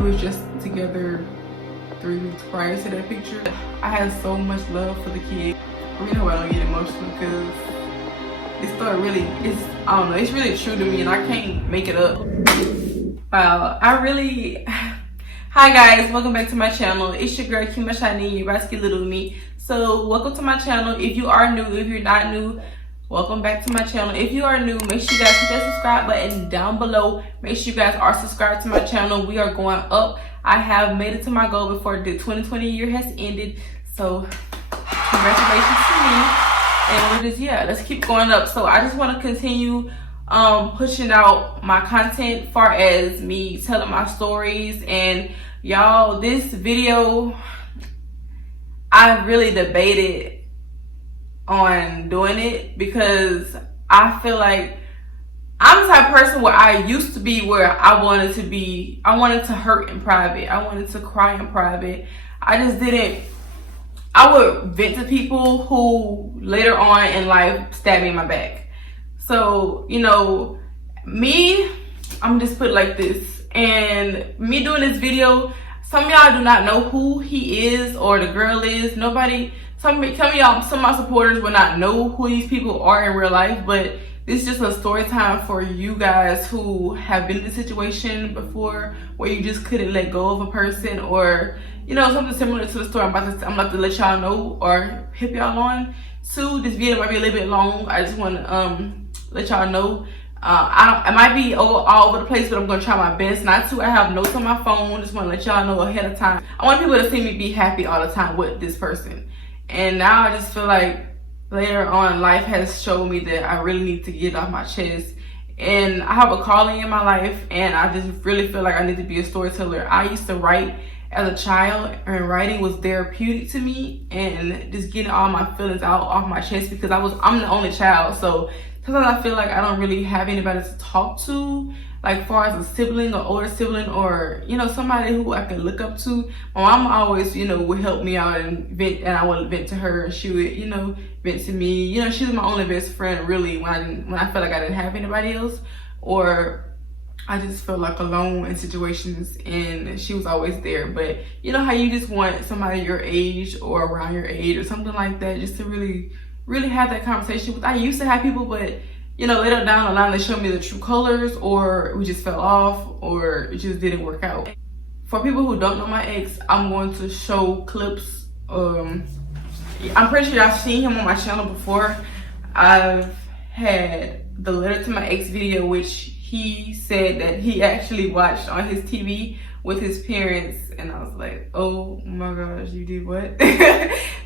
we was just together 3 weeks prior to that picture. I had so much love for the kid. You know I don't get emotional because this story really is, I don't know, it's really true to me and I can't make it up. Wow, hi guys, welcome back to my channel. It's your girl KIMASHANI You're About, Litty Wimme. So welcome to my channel. If you are new, if you're not new, welcome back to my channel. If you are new, make sure you guys hit that subscribe button down below. Make sure you guys are subscribed to my channel. We are going up. I have made it to my goal before the 2020 year has ended. So congratulations to me. And we're just, yeah, let's keep going up. So I just want to continue pushing out my content far as me telling my stories. And y'all, this video, I really debated on doing it because I feel like I'm the type of person where I used to be, where I wanted to hurt in private. I wanted to cry in private. I would vent to people who later on in life stabbed me in my back. So, you know, me, I'm just put it like this. And me doing this video, some of y'all do not know who he is or the girl is. Some of my supporters will not know who these people are in real life, but this is just a story time for you guys who have been in this situation before where you just couldn't let go of a person, or you know, something similar to the story I'm about to let y'all know or hip y'all on to. This video might be a little bit long. I just want to let y'all know. I might be all over the place, but I'm gonna try my best not to. I have notes on my phone. Just want to let y'all know ahead of time. I want people to see me be happy all the time with this person. And now I just feel like later on life has showed me that I really need to get off my chest. And I have a calling in my life, and I just really feel like I need to be a storyteller. I used to write as a child, and writing was therapeutic to me, and just getting all my feelings out off my chest because I'm the only child. So sometimes I feel like I don't really have anybody to talk to, like far as a sibling or older sibling, or you know, somebody who I can look up to. My mom always, you know, would help me out and vent, and I would vent to her, and she would, you know, vent to me. You know, she was my only best friend really when I felt like I didn't have anybody else, or I just felt like alone in situations, and she was always there. But you know how you just want somebody your age or around your age or something like that, just to really have that conversation with. I used to have people, but you know, later down the line they showed me the true colors, or we just fell off, or it just didn't work out. For people who don't know my ex, I'm going to show clips. I'm pretty sure I've seen him on my channel before. I've had the letter to my ex video, which he said that he actually watched on his TV with his parents, and I was like, oh my gosh, you did what?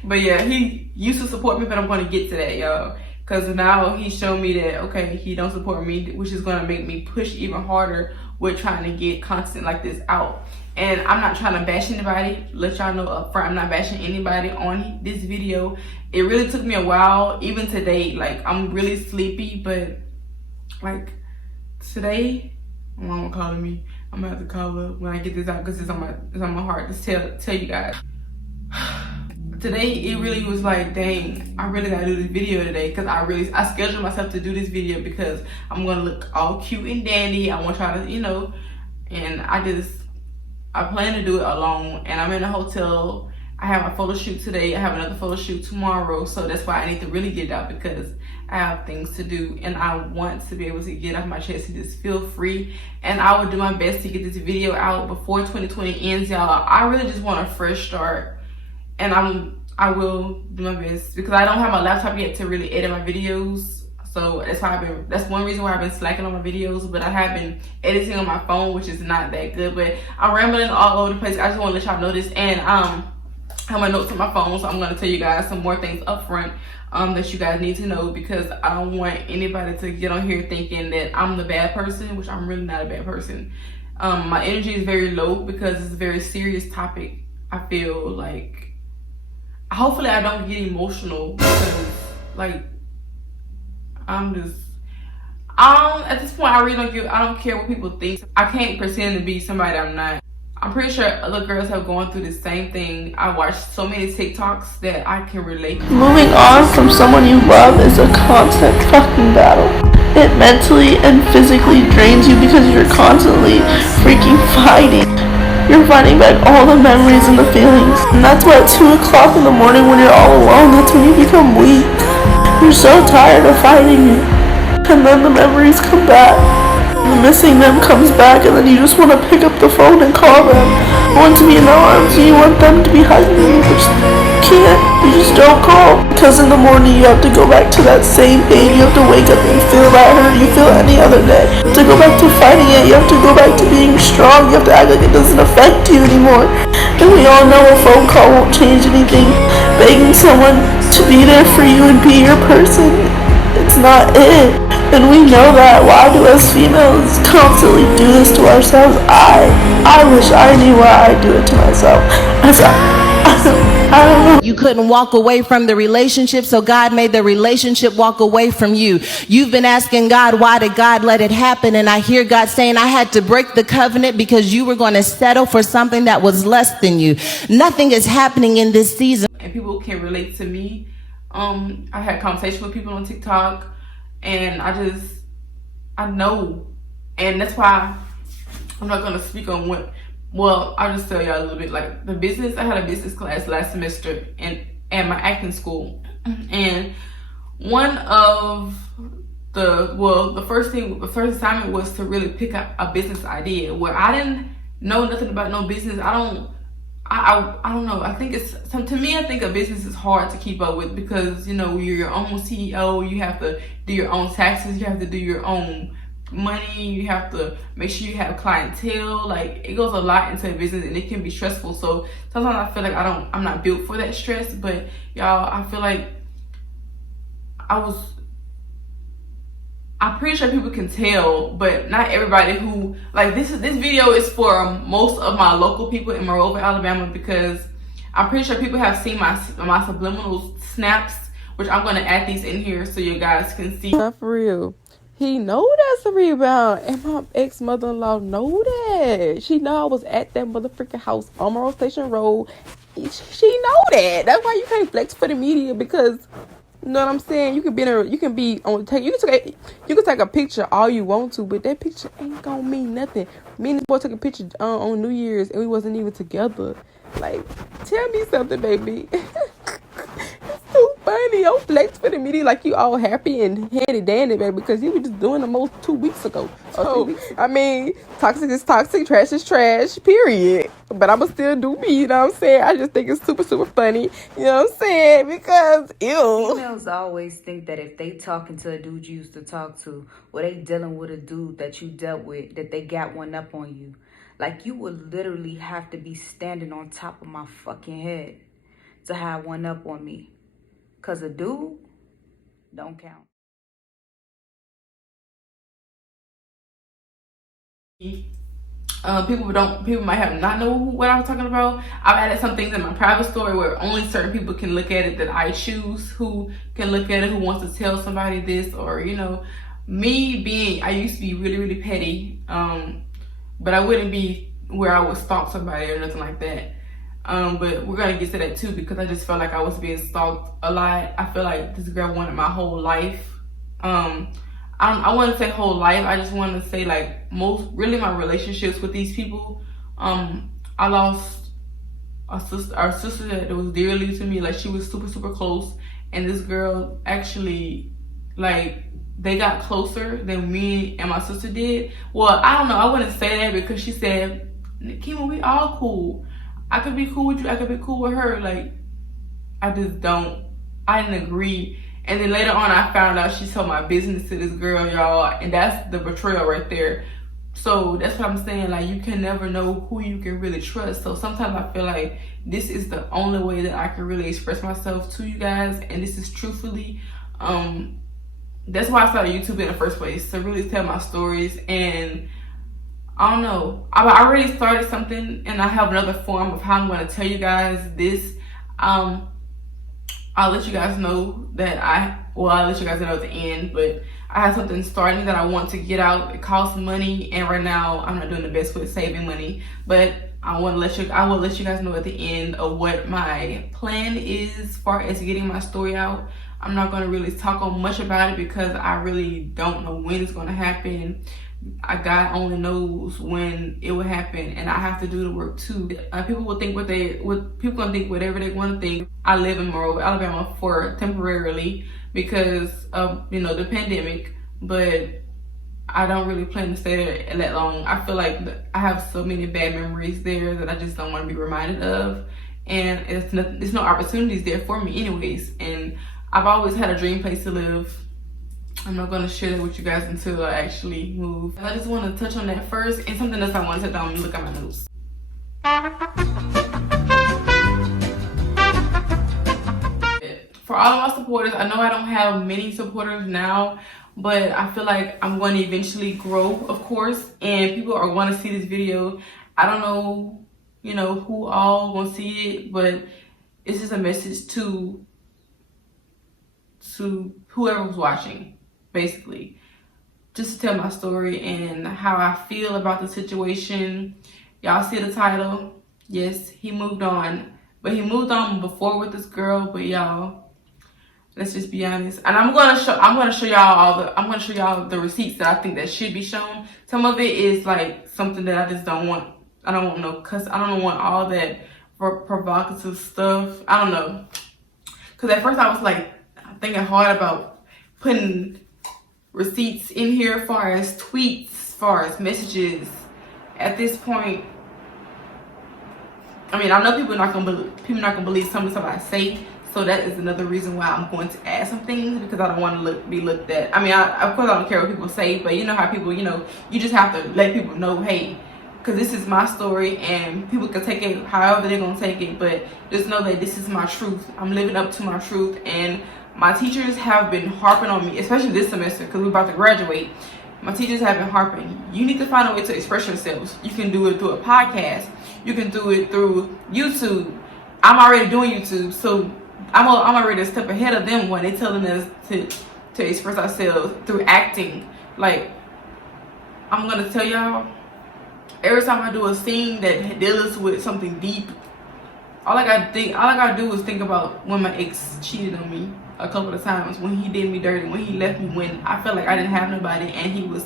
But yeah, he used to support me, but I'm going to get to that, y'all, because now he showed me that, okay, he don't support me, which is going to make me push even harder with trying to get content like this out. And I'm not trying to bash anybody, let y'all know up front, I'm not bashing anybody on this video. It really took me a while, even today, like I'm really sleepy, but like today, my mama calling me. I'm gonna have to call her when I get this out because it's on my heart to tell you guys. Today it really was like, dang, I really gotta do this video today, because I scheduled myself to do this video because I'm gonna look all cute and dandy. I want y'all to, you know, and I plan to do it alone, and I'm in a hotel. I have my photo shoot today. I have another photo shoot tomorrow, so that's why I need to really get it out, because I have things to do and I want to be able to get off my chest and just feel free. And I will do my best to get this video out before 2020 ends, y'all. I really just want a fresh start, and I will do my best because I don't have my laptop yet to really edit my videos. So that's one reason why I've been slacking on my videos, but I have been editing on my phone, which is not that good. But I'm rambling all over the place. I just want to let y'all know this, and I have my notes on my phone, so I'm going to tell you guys some more things up front that you guys need to know, because I don't want anybody to get on here thinking that I'm the bad person, which I'm really not a bad person. My energy is very low because it's a very serious topic. I feel like hopefully I don't get emotional, because like at this point I don't care what people think. I can't pretend to be somebody I'm not. I'm pretty sure other girls have gone through the same thing. I watched so many TikToks that I can relate. Moving on from someone you love is a constant fucking battle. It mentally and physically drains you because you're constantly freaking fighting. You're fighting back all the memories and the feelings. And that's why at 2 o'clock in the morning when you're all alone, that's when you become weak. You're so tired of fighting it. And then the memories come back. The missing them comes back, and then you just want to pick up the phone and call them. You want to be in their arms, and you want them to be hugging you, but you can't. You just don't call. Because in the morning you have to go back to that same pain. You have to wake up and feel that hurt you feel any other day. You have to go back to fighting it. You have to go back to being strong. You have to act like it doesn't affect you anymore. And we all know a phone call won't change anything. Begging someone to be there for you and be your person, it's not it. And we know that. Why do us females constantly do this to ourselves? I wish I knew why I do it to myself. I don't know. You couldn't walk away from the relationship, so God made the relationship walk away from you. You've been asking God, why did God let it happen? And I hear God saying, I had to break the covenant because you were going to settle for something that was less than you. Nothing is happening in this season. And people can relate to me. I had conversations with people on TikTok, and I know, and that's why I'm not gonna speak on what. Well, I'll just tell y'all a little bit. Like the business, I had a business class last semester at my acting school, and one of the first assignment was to really pick up a business idea where I didn't know nothing about no business. I don't know. I think to me, I think a business is hard to keep up with because, you know, you're your own CEO. You have to do your own taxes. You have to do your own money. You have to make sure you have clientele. Like, it goes a lot into a business, and it can be stressful. So sometimes I feel like I'm not built for that stress. But y'all, I feel like I'm pretty sure people can tell, but not everybody who, like, this video is for most of my local people in Monroeville, Alabama, because I'm pretty sure people have seen my subliminal snaps, which I'm going to add these in here so you guys can see. Not for real. He know that's a rebound, and my ex-mother-in-law know that. She know I was at that motherfucking house on Monroe Station Road. She know that. That's why you can't flex for the media, because you know what I'm saying? You can be on take. You can take a picture all you want to, but that picture ain't gonna mean nothing. Me and this boy took a picture on New Year's, and we wasn't even together. Like, tell me something, baby. It's too funny. Don't flex for the media like you all happy and handy dandy, baby, because you were just doing the most 2 weeks ago. So I mean, toxic is toxic, trash is trash, period. But I'ma still do me, you know what I'm saying? I just think it's super, super funny, you know what I'm saying? Because, ew. Females always think that if they talking to a dude you used to talk to, or they dealing with a dude that you dealt with, that they got one up on you. Like, you would literally have to be standing on top of my fucking head to have one up on me. Because a dude don't count. People might have not know what I'm talking about. I've added some things in my private story where only certain people can look at it, that I choose who can look at it, who wants to tell somebody this, or, you know, I used to be really, really petty, but I wouldn't be where I would stalk somebody or nothing like that. But we're gonna get to that too, because I just felt like I was being stalked a lot. I feel like this girl wanted my whole life. I wouldn't say whole life. I just want to say, like, my relationships with these people. I lost our sister that was dearly to me. Like, she was super, super close. And this girl actually, like, they got closer than me and my sister did. Well, I don't know. I wouldn't say that, because she said, Kima, we all cool. I could be cool with you. I could be cool with her. Like, I didn't agree. And then later on, I found out she told my business to this girl, y'all. And that's the betrayal right there. So that's what I'm saying. Like, you can never know who you can really trust. So sometimes I feel like this is the only way that I can really express myself to you guys. And this is truthfully. That's why I started YouTube in the first place, to really tell my stories. And I don't know. I already started something, and I have another form of how I'm going to tell you guys this. I'll let you guys know that I'll let you guys know at the end, but I have something starting that I want to get out. It costs money, and right now I'm not doing the best with saving money, but I will let you guys know at the end of what my plan is as far as getting my story out. I'm not going to really talk on much about it because I really don't know when it's going to happen. God only knows when it will happen, and I have to do the work too. People will think people gonna think whatever they want to think. I live in Monroe, Alabama for temporarily because of the pandemic, but I don't really plan to stay there that long. I feel like I have so many bad memories there that I just don't want to be reminded of, and there's no opportunities there for me anyways. And I've always had a dream place to live. I'm not going to share that with you guys until I actually move. I just want to touch on that first, and something else I want to touch on. Look at my notes. For all of my supporters, I know I don't have many supporters now, but I feel like I'm going to eventually grow, of course, and people are going to see this video. I don't know, who all going to see it, but it's just a message to whoever was watching, basically. Just to tell my story and how I feel about the situation. Y'all see the title. Yes, he moved on. But he moved on before with this girl, but y'all, let's just be honest. And I'm gonna show y'all the receipts that I think that should be shown. Some of it is like something that I just don't want. I don't want no cuss. I don't want all that provocative stuff. I don't know. Cause at first I was like thinking hard about putting receipts in here as far as tweets, as far as messages. At this point, I mean, I know people not gonna believe some of the stuff I say. So that is another reason why I'm going to add some things, because I don't want to be looked at. I mean, of course I don't care what people say, but you know how people, you just have to let people know, hey, because this is my story and people can take it however they're going to take it, but just know that this is my truth. I'm living up to my truth, and my teachers have been harping on me, especially this semester because we're about to graduate. My teachers have been harping. You need to find a way to express yourselves. You can do it through a podcast. You can do it through YouTube. I'm already doing YouTube, so I'm already a step ahead of them when they're telling us to express ourselves through acting. Like, I'm gonna tell y'all, every time I do a scene that deals with something deep, all I gotta do is think about when my ex cheated on me a couple of times, when he did me dirty, when he left me, when I felt like I didn't have nobody, and he was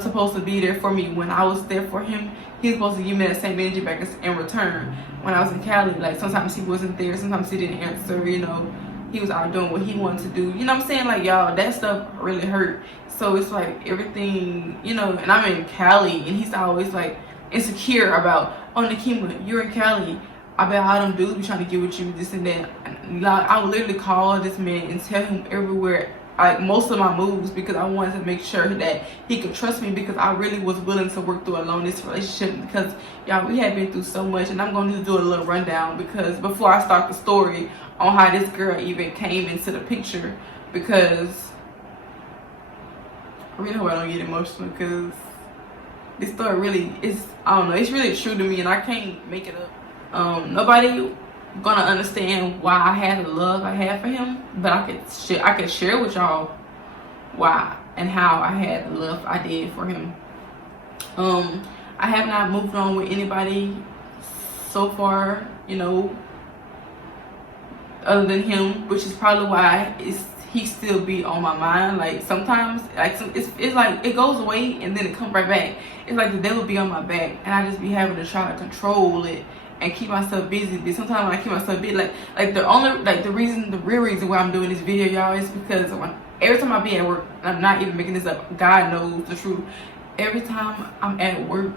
supposed to be there for me when I was there for him. He was supposed to give me that same energy back in return. When I was in Cali, like, sometimes he wasn't there, sometimes he didn't answer, he was out doing what he wanted to do. You know what I'm saying? Like, y'all, that stuff really hurt. So it's like everything, and I'm in Cali, and he's always like insecure about, oh, Nikema, you're in Cali. I bet all them dudes be trying to get with you, this and that. Like, I would literally call this man and tell him everywhere, like, most of my moves, because I wanted to make sure that he could trust me, because I really was willing to work through a long-distance relationship, because y'all, we had been through so much. And I'm going to do a little rundown, because before I start the story on how this girl even came into the picture, because I really hope I don't get emotional, because this story really is, I don't know, it's really true to me, and I can't make it up. Nobody gonna understand why I had the love I had for him, but I could share with y'all why and how I had the love I did for him. I have not moved on with anybody so far, other than him, which is probably why he still be on my mind. Like, sometimes, like, it's like it goes away and then it comes right back. It's like the devil be on my back, and I just be having to try to control it and keep myself busy. But sometimes when I keep myself busy, the real reason why I'm doing this video, y'all, is because every time I be at work, and I'm not even making this up, God knows the truth. Every time I'm at work,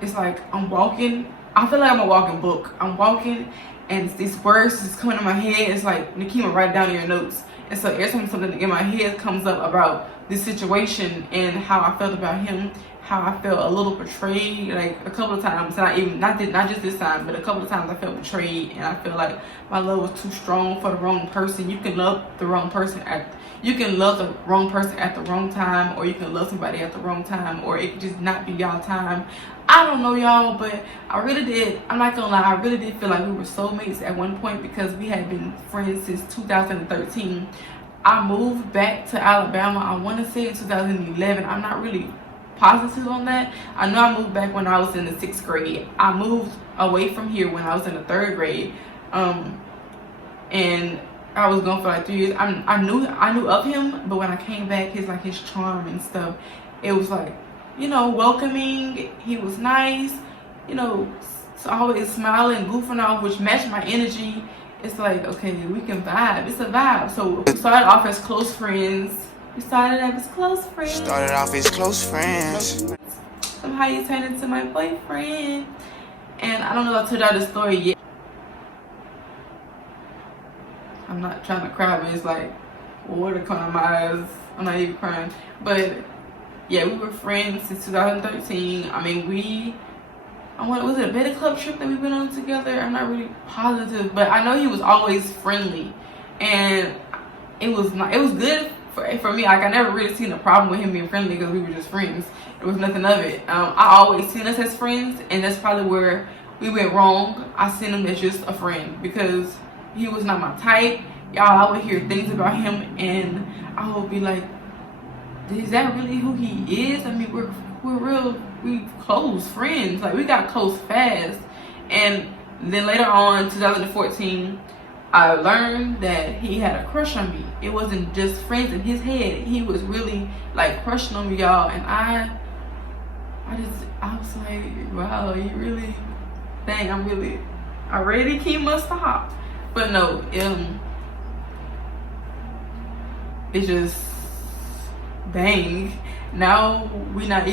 it's like I'm walking. I feel like I'm a walking book. I'm walking, and these words just coming in my head. It's like, Nikema, write down in your notes. And so every time something in my head comes up about this situation and how I felt about him, how I felt a little betrayed, like a couple of times, and not just this time, but a couple of times I felt betrayed, and I feel like my love was too strong for the wrong person. You can love the wrong person at the wrong time, or you can love somebody at the wrong time, or it could just not be y'all time. I don't know, y'all, but I really did. I'm not gonna lie, I really did feel like we were soulmates at one point, because we had been friends since 2013. I moved back to Alabama, I want to say in 2011. I'm not really positive on that. I know I moved back when I was in the 6th grade. I moved away from here when I was in the 3rd grade, and I was gone for like 3 years. I knew of him, but when I came back, his charm and stuff, it was like you know, welcoming. He was nice, you know, always smiling, goofing off, which matched my energy. It's like, okay, we can vibe. It's a vibe. So we started off as close friends. Somehow he turned into my boyfriend. And I don't know if I told y'all this story yet. I'm not trying to cry, but it's like water coming out of my eyes. I'm not even crying. But yeah, we were friends since 2013. I mean, was it a Betty Club trip that we went on together? I'm not really positive, but I know he was always friendly, and it was good for me. Like, I never really seen a problem with him being friendly because we were just friends. There was nothing of it. I always seen us as friends, and that's probably where we went wrong. I seen him as just a friend because he was not my type. Y'all, I would hear things about him, and I would be like, is that really who he is? I mean, we close friends. Like, we got close fast. And then later on, 2014, I learned that he had a crush on me. It wasn't just friends in his head. He was really like crushing on me, y'all. And I was like, wow, you really, dang, I really Kima, stop. But no, it's just, dang. Now we back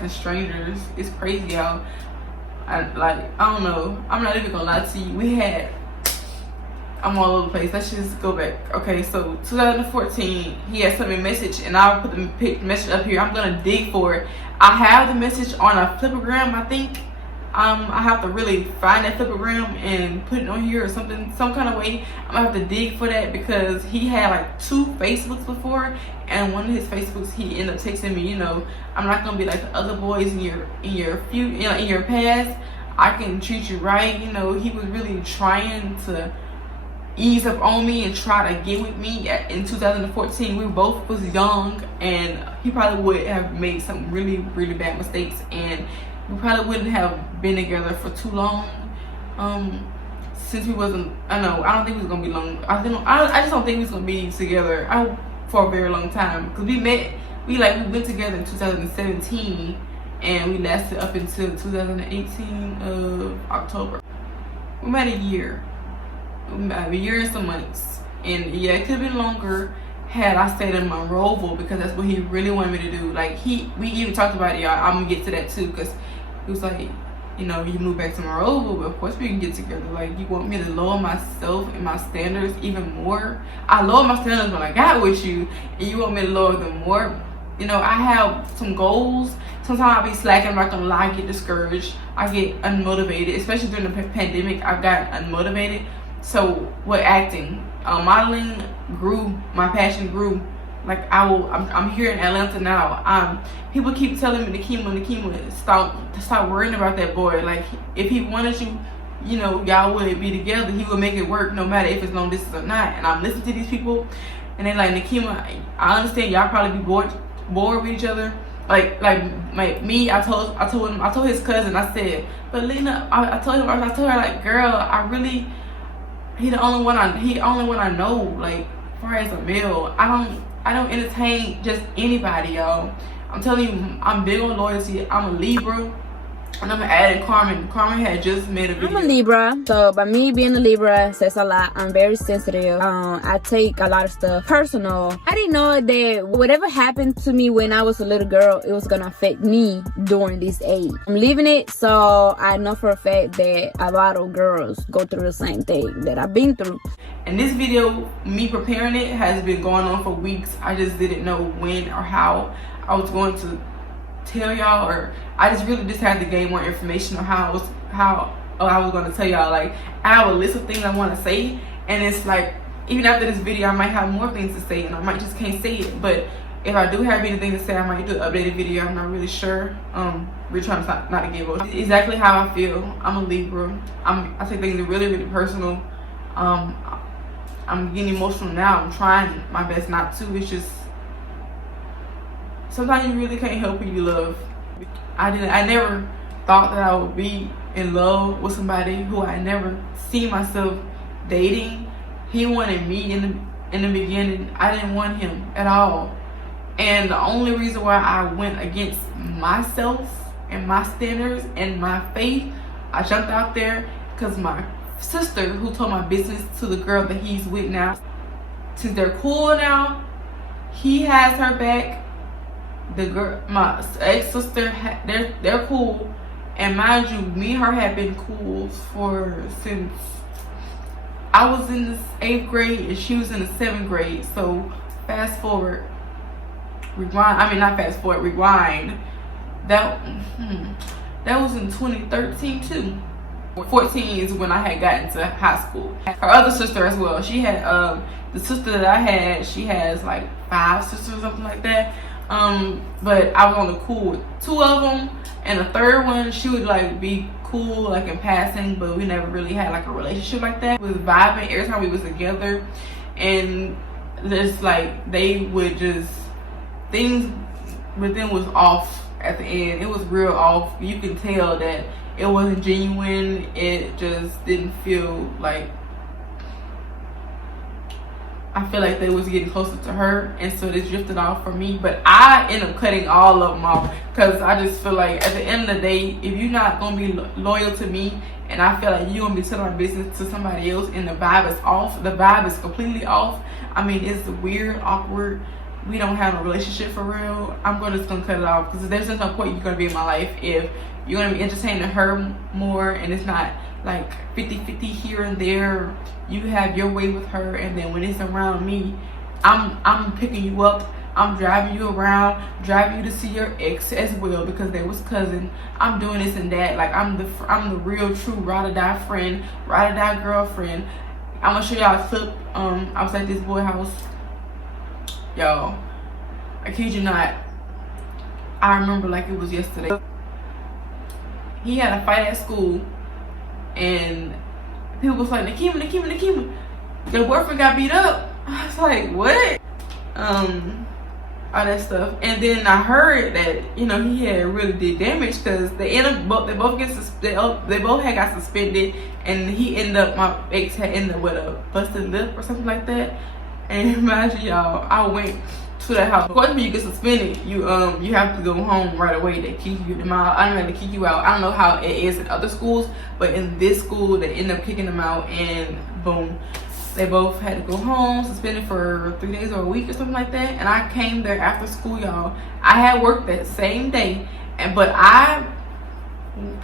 to strangers. It's crazy, y'all. I don't know. I'm not even gonna lie to you. I'm all over the place. Let's just go back. Okay, so 2014, he had sent me a message, and I'll put the message up here. I'm gonna dig for it. I have the message on a flipogram, I think. I have to really find that flipogram and put it on here or something, some kind of way. I'm gonna have to dig for that because he had like 2 Facebooks before, and one of his Facebooks he ended up texting me, you know, I'm not gonna be like the other boys in your past. I can treat you right. You know, he was really trying to ease up on me and try to get with me. In 2014, we both was young, and he probably would have made some really, really bad mistakes, and we probably wouldn't have been together for too long. Since we wasn't, I don't think we was gonna be long. I just don't think we was gonna be together for a very long time. Cause we went together in 2017, and we lasted up until 2018 of October. We met a year and some months, and yeah, it could have been longer had I stayed in Monroeville, because that's what he really wanted me to do. Like, we even talked about it, y'all. I'm gonna get to that too, because he was like, you know, you move back to Monroeville, but of course we can get together. Like, you want me to lower myself and my standards even more? I lowered my standards when I got with you, and you want me to lower them more? You know, I have some goals. Sometimes I'll be slacking, I'm not gonna lie, I get discouraged. I get unmotivated, especially during the pandemic. I got unmotivated. So with acting, modeling grew, my passion grew. Like, I'm here in Atlanta now. People keep telling me, Nikema, stop worrying about that boy. Like, if he wanted you, you know, y'all would be together. He would make it work no matter if it's long distance or not. And I'm listening to these people, and they're like, Nikema, I understand y'all probably be bored with each other. Like me, I told his cousin, I said, but Lena, I told her, like, girl, he the only one I know, like, as far as a male. I don't entertain just anybody, y'all. I'm telling you, I'm big on loyalty. I'm a Libra, and I'm adding Carmen. Carmen had just made a video. I'm a Libra, so by me being a Libra says a lot. I'm very sensitive. I take a lot of stuff personal. I didn't know that whatever happened to me when I was a little girl, it was gonna affect me during this age. I'm leaving it, so I know for a fact that a lot of girls go through the same thing that I've been through. And this video, me preparing it, has been going on for weeks. I just didn't know when or how I was going to tell y'all, or I just really had to gain more information on how I was going to tell y'all. Like, I have a list of things I want to say, and it's like, even after this video, I might have more things to say, and I might just can't say it. But if I do have anything to say, I might do an updated video. I'm not really sure. Really trying to not to give up. Exactly how I feel. I'm a Libra. I take things really, really personal. I'm getting emotional now. I'm trying my best not to. It's just, sometimes you really can't help who you love. I never thought that I would be in love with somebody who I never see myself dating. He wanted me in the beginning. I didn't want him at all. And the only reason why I went against myself and my standards and my faith, I jumped out there because my sister, who told my business to the girl that he's with now, since they're cool now, he has her back. The girl, my ex-sister, they're cool. And mind you, me and her have been cool since I was in the 8th grade and she was in the 7th grade. So fast forward, rewind. I mean, not fast forward, rewind. That was in 2013 too. 14 is when I had gotten to high school. Her other sister as well. She had the sister that I had. She has like 5 sisters or something like that. But I was on the cool with 2 of them, and the third one, she would like be cool like in passing, but we never really had like a relationship like that. We was vibing every time we was together, and just like they would just things with them was off at the end. It was real off. You can tell that it wasn't genuine. It just didn't feel like, I feel like they was getting closer to her, and so they drifted off from me. But I ended up cutting all of them off because I just feel like at the end of the day, if you're not gonna be loyal to me, and I feel like you're gonna be telling my business to somebody else, and the vibe is off, the vibe is completely off. I mean, it's weird, awkward. We don't have a relationship for real. I'm just gonna cut it off because there's no point you're gonna be in my life if you're gonna be entertaining her more, and it's not like 50-50 here and there. You have your way with her, and then when it's around me, I'm picking you up, I'm driving you around, driving you to see your ex as well because they was cousin. I'm doing this and that. Like I'm the real true ride or die friend, ride or die girlfriend. I'm gonna show y'all a clip. I was at this boy house, y'all. I kid you not. I remember like it was yesterday. He had a fight at school, and people was like, Nakima, your boyfriend got beat up. I was like, what? All that stuff. And then I heard that, you know, he had really did damage because they both had got suspended, and he ended up, my ex had ended up with a busted lip or something like that. And imagine y'all, I went to the house. Of course, when you get suspended, you have to go home right away. They kick you out. I don't know, they kick you out. I don't know how it is in other schools, but in this school, they end up kicking them out, and boom, they both had to go home, suspended for 3 days or a week or something like that. And I came there after school, y'all. I had work that same day, but I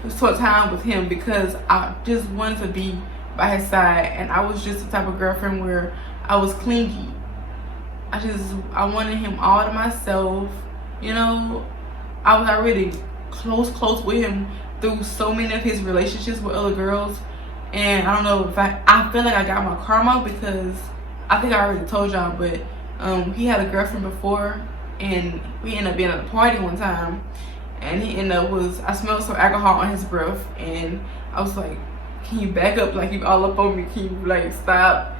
spent time with him because I just wanted to be by his side, and I was just the type of girlfriend where I was clingy. I wanted him all to myself, you know. I was already close with him through so many of his relationships with other girls, and I don't know if I feel like I got my karma because I think I already told y'all, but he had a girlfriend before, and we ended up being at a party one time, and he ended up I smelled some alcohol on his breath, and I was like, can you back up, like you all up on me, can you like stop?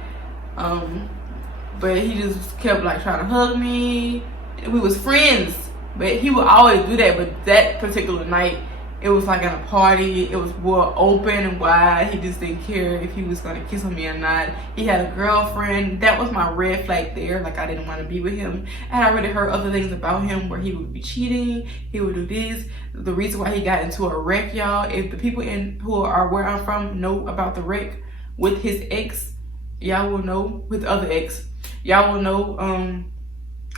But he just kept like trying to hug me. We was friends, but he would always do that. But that particular night, it was like at a party. It was more open and wide. He just didn't care if he was gonna kiss on me or not. He had a girlfriend. That was my red flag there. Like I didn't want to be with him. And I already heard other things about him where he would be cheating. He would do this. The reason why he got into a wreck, y'all. If the people who are where I'm from know about the wreck with his ex, y'all will know. With other ex, y'all will know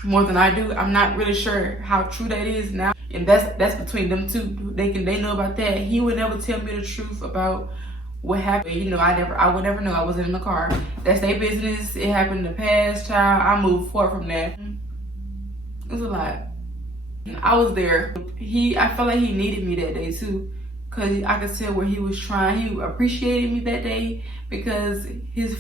more than I do. I'm not really sure how true that is now, and that's between them two. They know about that. He would never tell me the truth about what happened. You know, I would never know. I wasn't in the car. That's their business. It happened in the past, child. I moved forward from that. It was a lot. I was there. I felt like he needed me that day too, because I could tell where he was trying. He appreciated me that day because his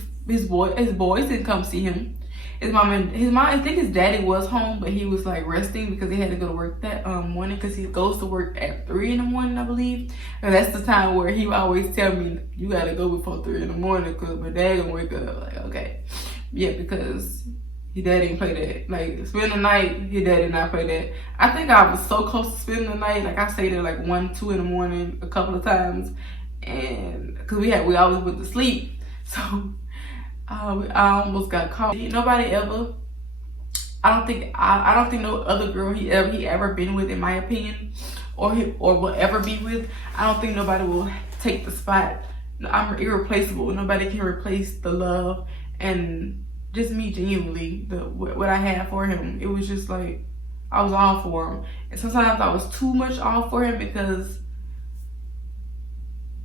boys didn't come see him. His mom, I think his daddy was home, but he was like resting because he had to go to work that morning, because he goes to work at 3 in the morning, I believe. And that's the time where he would always tell me, you gotta go before 3 in the morning because my dad gonna wake up. Like, okay. Yeah, because his dad didn't play that. Like, spend the night, his dad did not play that. I think I was so close to spending the night. Like, I stayed there like 1, 2 in the morning a couple of times. And because we always went to sleep. So I almost got caught. Nobody ever I don't think no other girl he ever been with, in my opinion, or will ever be with, I don't think nobody will take the spot. I'm irreplaceable. Nobody can replace the love and just me genuinely, what I had for him. It was just like, I was all for him. And sometimes I was too much all for him because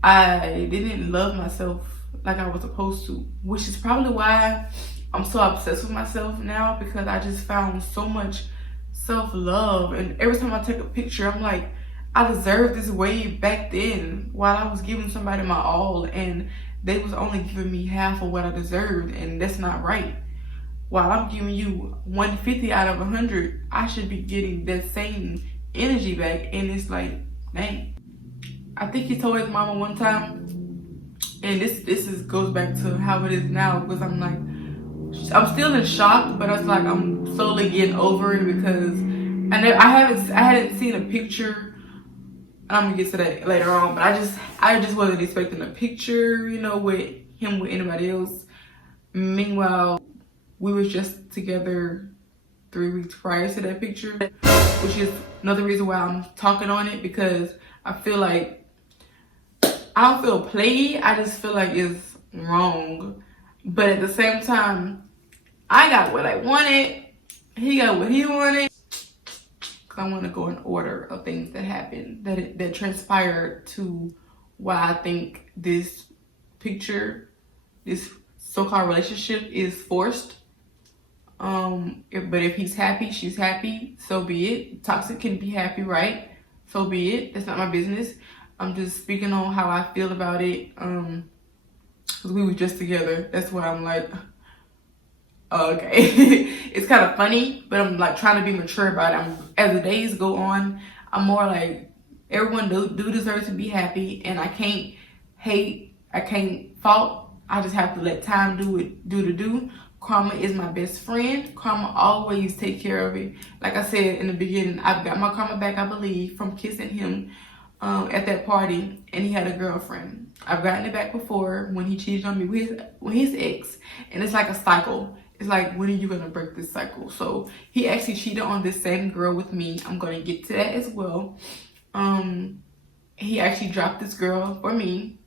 I didn't love myself like I was supposed to, which is probably why I'm so obsessed with myself now, because I just found so much self-love. And every time I take a picture, I'm like, I deserved this way back then, while I was giving somebody my all and they was only giving me half of what I deserved, and that's not right. While I'm giving you 150 out of 100, I should be getting that same energy back. And it's like, dang. I think he told his mama one time, and this goes back to how it is now, because I'm like, I'm still in shock, but it's like I'm slowly getting over it, because I hadn't seen a picture. I'm gonna get to that later on, but I just wasn't expecting a picture, you know, with him with anybody else. Meanwhile, we was just together 3 weeks prior to that picture, which is another reason why I'm talking on it, because I feel like I don't feel played. I just feel like it's wrong. But at the same time, I got what I wanted. He got what he wanted. Cause I want to go in order of things that happened, that transpired to why I think this picture, this so-called relationship is forced. But if he's happy, she's happy, so be it. Toxic can be happy, right? So be it. That's not my business. I'm just speaking on how I feel about it. Cause we were just together. That's why I'm like, okay. It's kind of funny, but I'm like trying to be mature about it. As the days go on, I'm more like, everyone do deserve to be happy, and I can't hate, I can't fault. I just have to let time do. Karma is my best friend. Karma always take care of it. Like I said in the beginning, I've got my karma back, I believe, from kissing him at that party, and he had a girlfriend. I've gotten it back before when he cheated on me with his ex, and it's like a cycle. It's like, when are you gonna break this cycle? So he actually cheated on this same girl with me. I'm gonna get to that as well. He actually dropped this girl for me.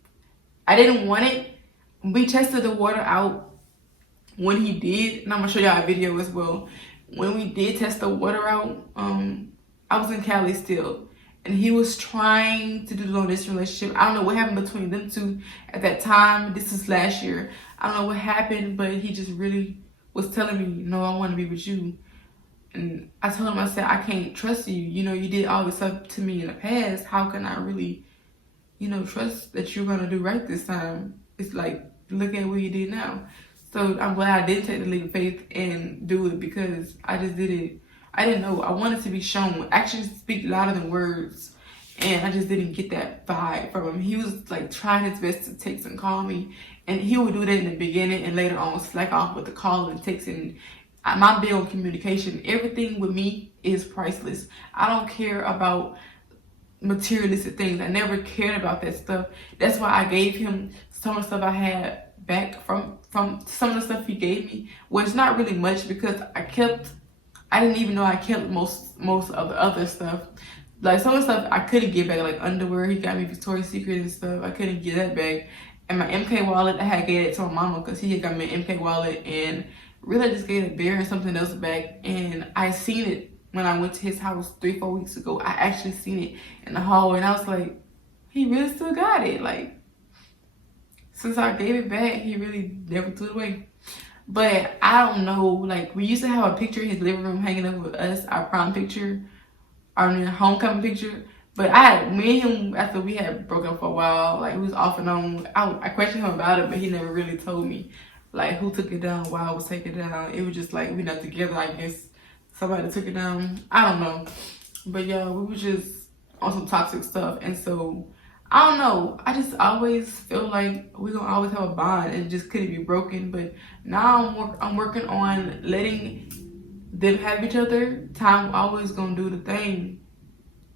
I didn't want it. We tested the water out when he did, and I'm gonna show y'all a video as well. When we did test the water out, I was in Cali still, and he was trying to do the long distance relationship. I don't know what happened between them two at that time. This is last year. I don't know what happened, but he just really was telling me, no, I want to be with you. And I told him, I said, I can't trust you. You know, you did all this stuff to me in the past. How can I really, you know, trust that you're gonna do right this time? It's like, look at what you did now. So I'm glad I did take the leap of faith and do it, because I just did it. I didn't know. I wanted to be shown. Actions speak louder than words. And I just didn't get that vibe from him. He was like trying his best to text and call me. And he would do that in the beginning and later on slack off with the call and texting. My big on communication. Everything with me is priceless. I don't care about materialistic things. I never cared about that stuff. That's why I gave him some of the stuff I had back from some of the stuff he gave me. Well, it's not really much, because I didn't even know I kept most of the other stuff. Like some of the stuff I couldn't get back, like underwear. He got me Victoria's Secret and stuff. I couldn't get that back. And my MK wallet, I had gave it to my mama, because he had got me an MK wallet, and really I just gave a bear and something else back. And I seen it when I went to his house 3-4 weeks ago. I actually seen it in the hallway, and I was like, he really still got it. Like, since I gave it back, he really never threw it away. But I don't know, like, we used to have a picture in his living room hanging up with us, our prom picture, our homecoming picture. But me and him, after we had broken up for a while, like, it was off and on. I questioned him about it, but he never really told me, like, who took it down, why I was taking it down. It was just like, we not together, I guess somebody took it down. I don't know. But yeah, we were just on some toxic stuff. And so, I don't know. I just always feel like we're gonna always have a bond and just couldn't be broken. But now I'm working on letting them have each other. Time always gonna do the thing.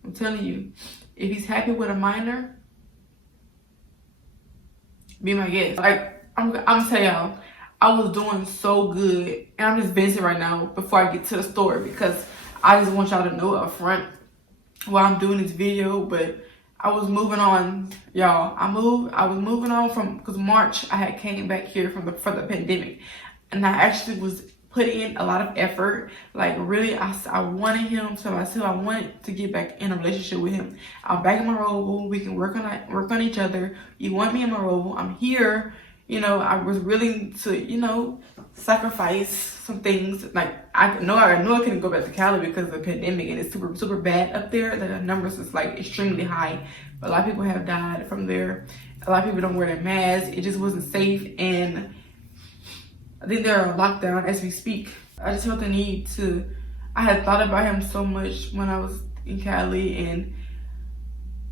I'm telling you, if he's happy with a minor, be my guest. Like, I'm gonna tell y'all, I was doing so good. And I'm just venting right now before I get to the story, because I just want y'all to know up front while I'm doing this video. But I was moving on, y'all. I was moving on from, because March I had came back here for the pandemic, and I actually was put in a lot of effort. Like really, I wanted him to myself. I wanted to get back in a relationship with him. I'm back in Monroe. We can work on each other. You want me in Monroe? I'm here. You know, I was willing to, you know, sacrifice some things. Like I knew I couldn't go back to Cali because of the pandemic, and it's super bad up there. The numbers is like extremely high. A lot of people have died from there. A lot of people don't wear their masks. It just wasn't safe, and I think they're on lockdown as we speak. I just felt the need to. I had thought about him so much when I was in Cali, and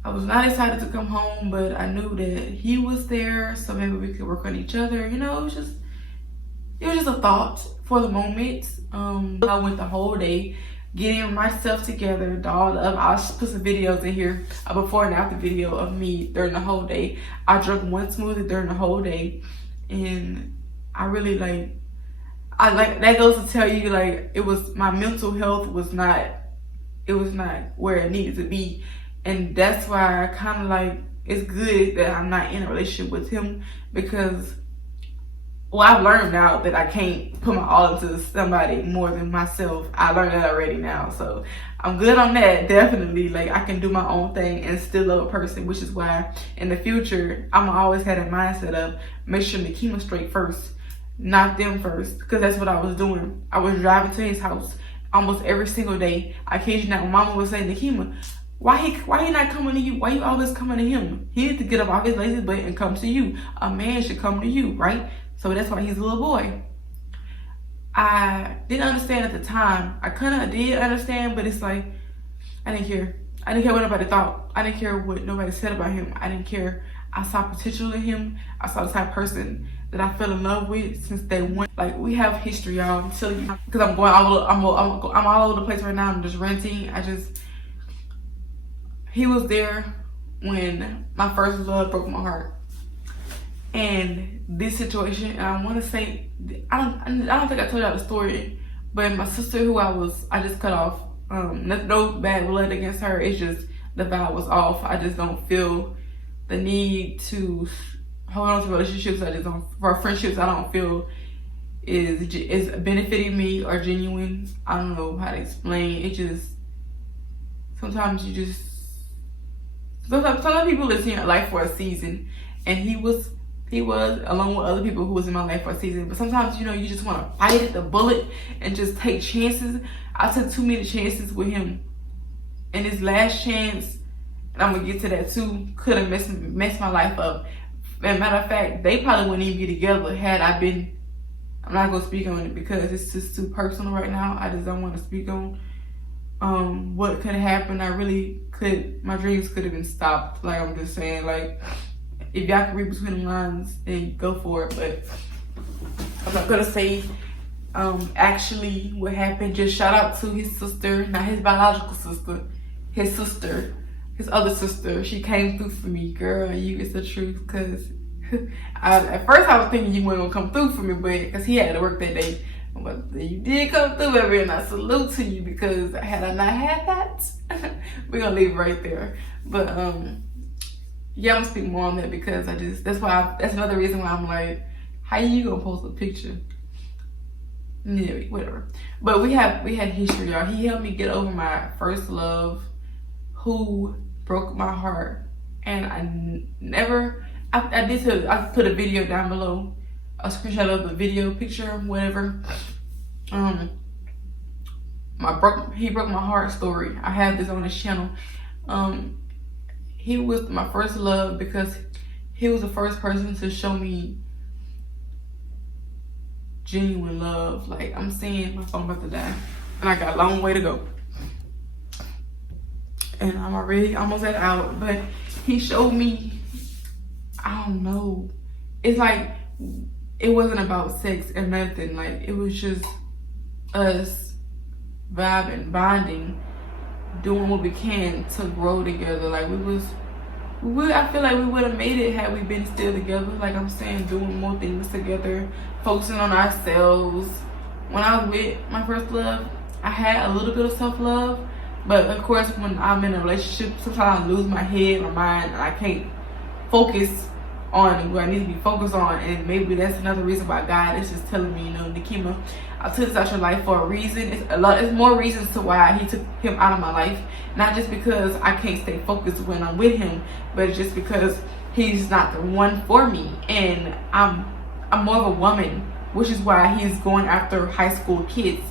I was not excited to come home, but I knew that he was there, so maybe we could work on each other. You know, it was just a thought for the moment. I went the whole day getting myself together, dolled up. I'll put some videos in here, a before and after video of me during the whole day. I drank one smoothie during the whole day, and I really that goes to tell you, like, it was, my mental health was not where it needed to be. And that's why I kind of like, it's good that I'm not in a relationship with him, because, well, I've learned now that I can't put my all into somebody more than myself. I learned that already now. So I'm good on that, definitely. Like, I can do my own thing and still love a person, which is why in the future, I'm always had a mindset of make sure Nikema straight first, not them first, because that's what I was doing. I was driving to his house almost every single day. I kid you not, my mama was saying, Nikema, why he not coming to you? Why you always coming to him? He needs to get up off his lazy butt and come to you. A man should come to you, right? So that's why he's a little boy. I didn't understand at the time. I kind of did understand, but it's like, I didn't care. I didn't care what nobody thought. I didn't care what nobody said about him. I didn't care. I saw potential in him. I saw the type of person that I fell in love with since day one. Like, we have history, y'all. I'm telling you, because I'm all over the place right now. I'm just renting. He was there when my first love broke my heart. And this situation, and I want to say, I don't think I told y'all the story, but my sister, who I just cut off, no bad blood against her, it's just the vibe was off. I just don't feel the need to hold on to relationships. For friendships, I don't feel is benefiting me or genuine. I don't know how to explain. It just, sometimes people live in your life for a season, and he was along with other people who was in my life for a season. But sometimes, you know, you just want to bite the bullet and just take chances. I took too many chances with him, and his last chance, and I'm gonna get to that too, could have messed my life up. And matter of fact, they probably wouldn't even be together had I been. I'm not gonna speak on it because it's just too personal right now. I just don't want to speak on what could have happened. My dreams could have been stopped. Like, I'm just saying, like, if y'all can read between the lines, then go for it. But I'm not gonna say actually what happened. Just shout out to his sister, not his biological sister, his other sister. She came through for me. Girl, it's the truth. Cause at first I was thinking you weren't gonna come through for me, but cause he had to work that day. But you did come through, baby, and I salute to you, because had I not had that, we're gonna leave it right there. But yeah, I'm gonna speak more on that, because that's another reason why I'm like, how you gonna post a picture? Yeah, whatever. But we had history, y'all. He helped me get over my first love, who broke my heart, and I put a video down below, a screenshot of the video picture, whatever. He broke my heart story. I have this on his channel. He was my first love because he was the first person to show me genuine love. Like, I'm seeing my phone about to die, and I got a long way to go, and I'm already almost at an hour. But he showed me, I don't know, it's like, it wasn't about sex or nothing. Like, it was just us vibing, bonding, doing what we can to grow together. Like, I feel like we would have made it had we been still together. Like I'm saying, doing more things together, focusing on ourselves. When I was with my first love, I had a little bit of self-love, but of course when I'm in a relationship, sometimes I lose my head, my mind, and I can't focus on what I need to be focused on. And maybe that's another reason why God is just telling me, you know, Nikema, I took this out your life for a reason. It's more reasons to why he took him out of my life. Not just because I can't stay focused when I'm with him, but it's just because he's not the one for me. And I'm more of a woman, which is why he's going after high school kids.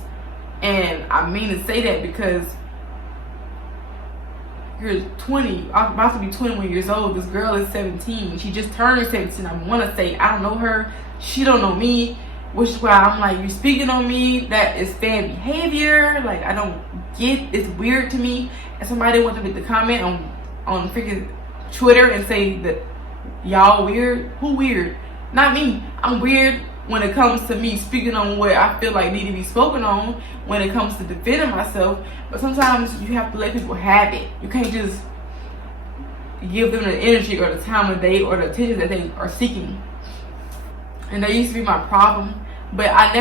And I mean to say that because you're 20, I'm about to be 21 years old. This girl is 17. She just turned 17. I want to say, I don't know her. She don't know me. Which is why I'm like, you speaking on me, that is fan behavior. Like, I don't get, it's weird to me. And somebody wants to make the comment on freaking Twitter and say that y'all weird. Who weird? Not me. I'm weird when it comes to me speaking on what I feel like need to be spoken on, when it comes to defending myself. But sometimes you have to let people have it. You can't just give them the energy or the time of day or the attention that they are seeking. And that used to be my problem. But I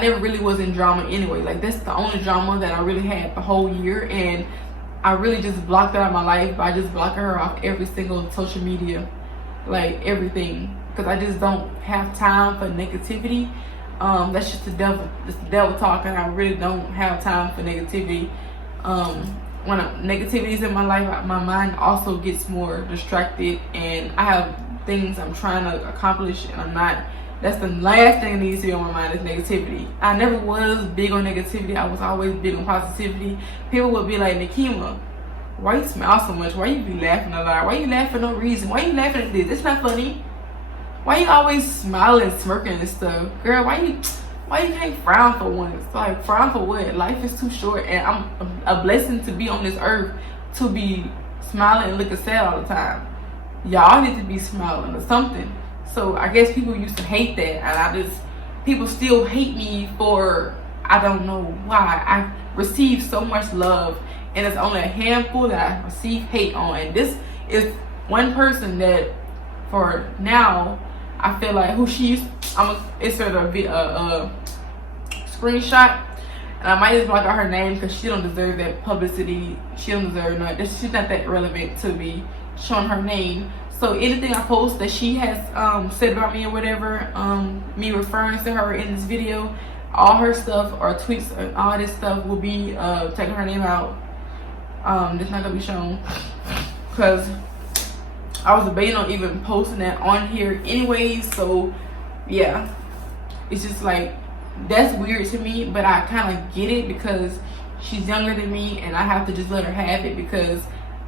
never really was in drama anyway. Like, that's the only drama that I really had the whole year. And I really just blocked it out of my life by just blocking her off every single social media. Like, everything. Because I just don't have time for negativity. That's just the devil. It's the devil talking. I really don't have time for negativity. When negativity is in my life, my mind also gets more distracted. And I have things I'm trying to accomplish and I'm not. That's the last thing that needs to be on my mind is negativity. I never was big on negativity. I was always big on positivity. People would be like, Nikema, why you smile so much? Why you be laughing a lot? Why you laugh for no reason? Why you laughing at this? It's not funny. Why you always smiling and smirking and stuff? Girl, why you can't frown for once? Like, frown for what? Life is too short, and I'm a blessing to be on this earth to be smiling and looking sad all the time. Y'all need to be smiling or something. So I guess people used to hate that, and people still hate me for, I don't know why. I receive so much love, and it's only a handful that I receive hate on. And this is one person that, for now, I feel like who she used. I'm gonna insert a screenshot, and I might just block out her name because she don't deserve that publicity. She don't deserve that. She's not that relevant to be showing her name. So anything I post that she has said about me or whatever, me referring to her in this video, all her stuff or tweets and all this stuff will be taking her name out. It's not gonna be shown because I was debating on even posting that on here anyways. So yeah, it's just like, that's weird to me, but I kind of get it because she's younger than me and I have to just let her have it. Because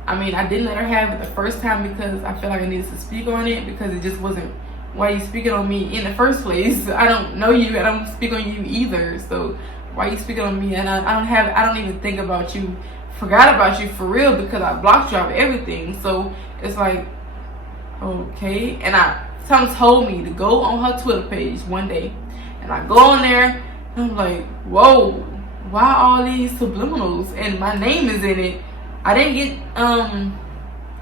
I mean, I didn't let her have it the first time because I feel like I needed to speak on it, because it just wasn't, why you speaking on me in the first place? I don't know you, I don't speak on you either. So why you speaking on me? And I don't even think about you, forgot about you for real, because I blocked you out of everything. So it's like, okay. And someone told me to go on her Twitter page one day, and I go on there and I'm like, whoa, why all these subliminals and my name is in it? I didn't get my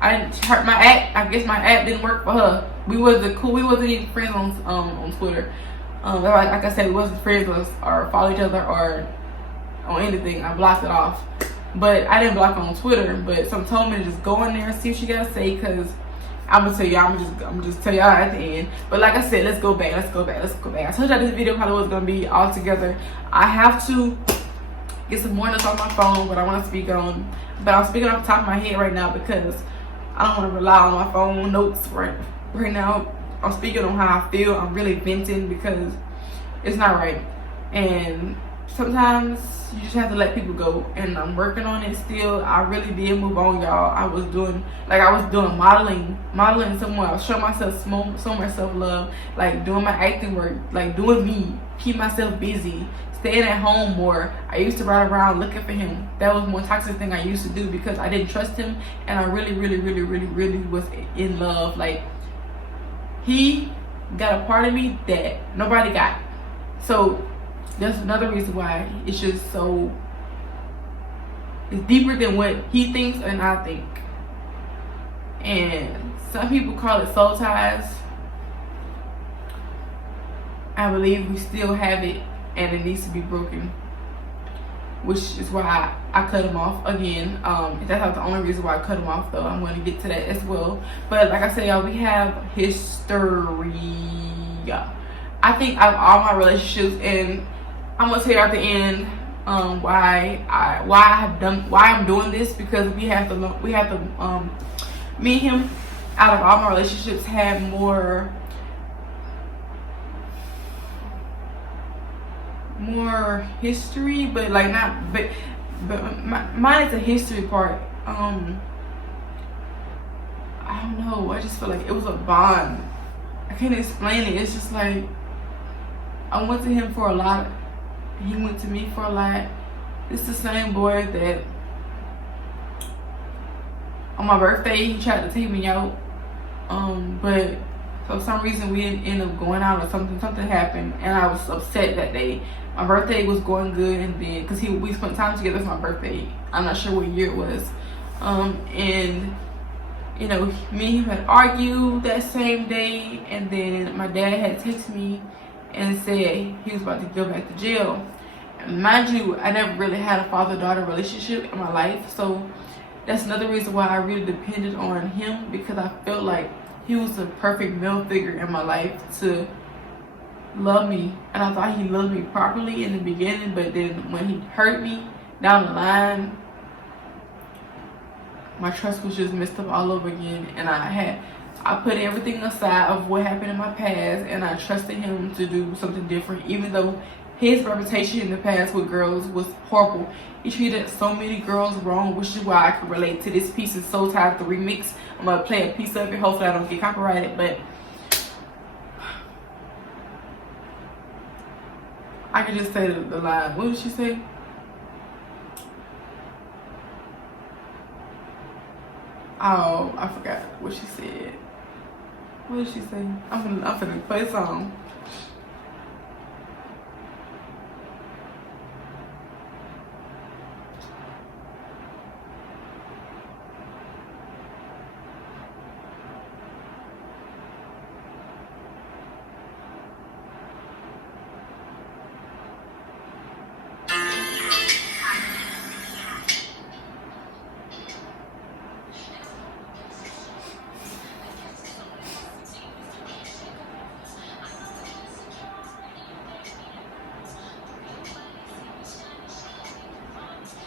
app. I guess my app didn't work for her. We wasn't cool. We wasn't even friends on Twitter. Like I said, we wasn't friends or follow each other or on anything. I blocked it off. But I didn't block her on Twitter. But someone told me to just go in there and see what she gotta say, because I'm gonna tell y'all. I'm gonna just tell y'all at the end. But like I said, let's go back. I told y'all this video probably was gonna be all together. I have to get some more notes on my phone, what I want to speak on. But I'm speaking off the top of my head right now because I don't want to rely on my phone notes right now. I'm speaking on how I feel. I'm really venting because it's not right. And sometimes you just have to let people go. And I'm working on it still. I really did move on, y'all. I was doing modeling somewhere. I was showing myself so much self-love, like doing my acting work, like doing me, keep myself busy, staying at home more. I used to ride around looking for him. That was one toxic thing I used to do because I didn't trust him, and I really was in love. Like, he got a part of me that nobody got. So that's another reason why it's just so, it's deeper than what he thinks and I think. And some people call it soul ties. I believe we still have it, and it needs to be broken, which is why I cut him off again. That's not the only reason why I cut him off, though. I'm going to get to that as well. But like I said, y'all, we have history. I think out of all my relationships, and I'm gonna tell you at the end why I'm doing this, because me and him, out of all my relationships, have more history, but like not, but mine is a history part. I don't know, I just feel like it was a bond. I can't explain it. It's just like I went to him for a lot, he went to me for a lot. It's the same boy that on my birthday he tried to take me out, but for some reason we didn't end up going out, or something happened, and I was upset that day. My birthday was going good, and then because we spent time together for my birthday. I'm not sure what year it was, and you know, me and him had argued that same day, and then my dad had texted me and said he was about to go back to jail. And mind you, I never really had a father-daughter relationship in my life, so that's another reason why I really depended on him, because I felt like he was the perfect male figure in my life to love me, and I thought he loved me properly in the beginning, but then when he hurt me down the line, my trust was just messed up all over again. And I put everything aside of what happened in my past, and I trusted him to do something different, even though his reputation in the past with girls was horrible. He treated so many girls wrong, which is why I can relate to this piece of Soul Tie, the remix. I'm gonna play a piece of it, hopefully I don't get copyrighted, but I can just say the line. What did she say? Oh, I forgot what she said. What did she say? I'm finna play a song.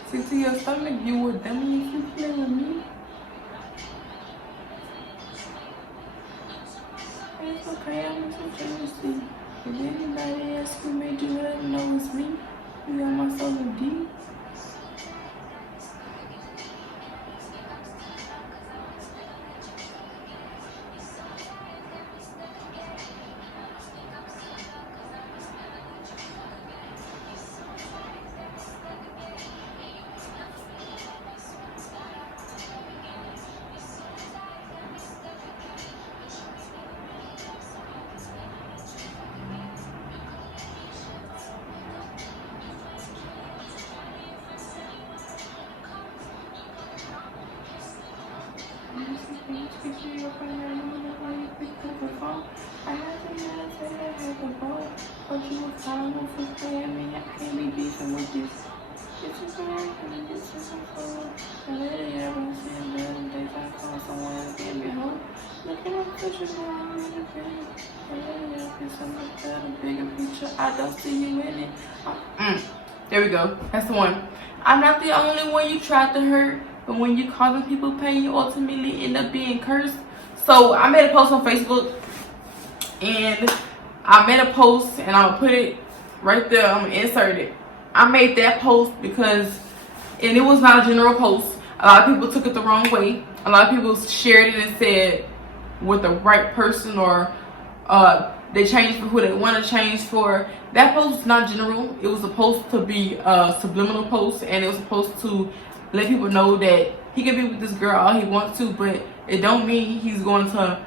See, to your stomach, you were dummy if you play with me. It's okay, I'm just jealousy. If anybody else who made you let them know it's me, you got my soul in deep. I had to say I had to vote, but you were calling me for playing me. I can't be beefing with this. It's just an accident, it's just some fun. I literally ever seen the other days I called someone to get me home. Look at my pictures around in the bed. I literally ever some better, bigger picture. I don't see you in it. There we go. That's the one. I'm not the only one you tried to hurt, but when you call them people pain, you ultimately end up being cursed. So I made a post on Facebook, and I made a post, and I'm gonna put it right there. I'm gonna insert it. I made that post because, and it was not a general post. A lot of people took it the wrong way. A lot of people shared it and said with the right person, or they changed for who they want to change for. That post is not general. It was supposed to be a subliminal post, and it was supposed to let people know that he can be with this girl all he wants to, but it don't mean he's going to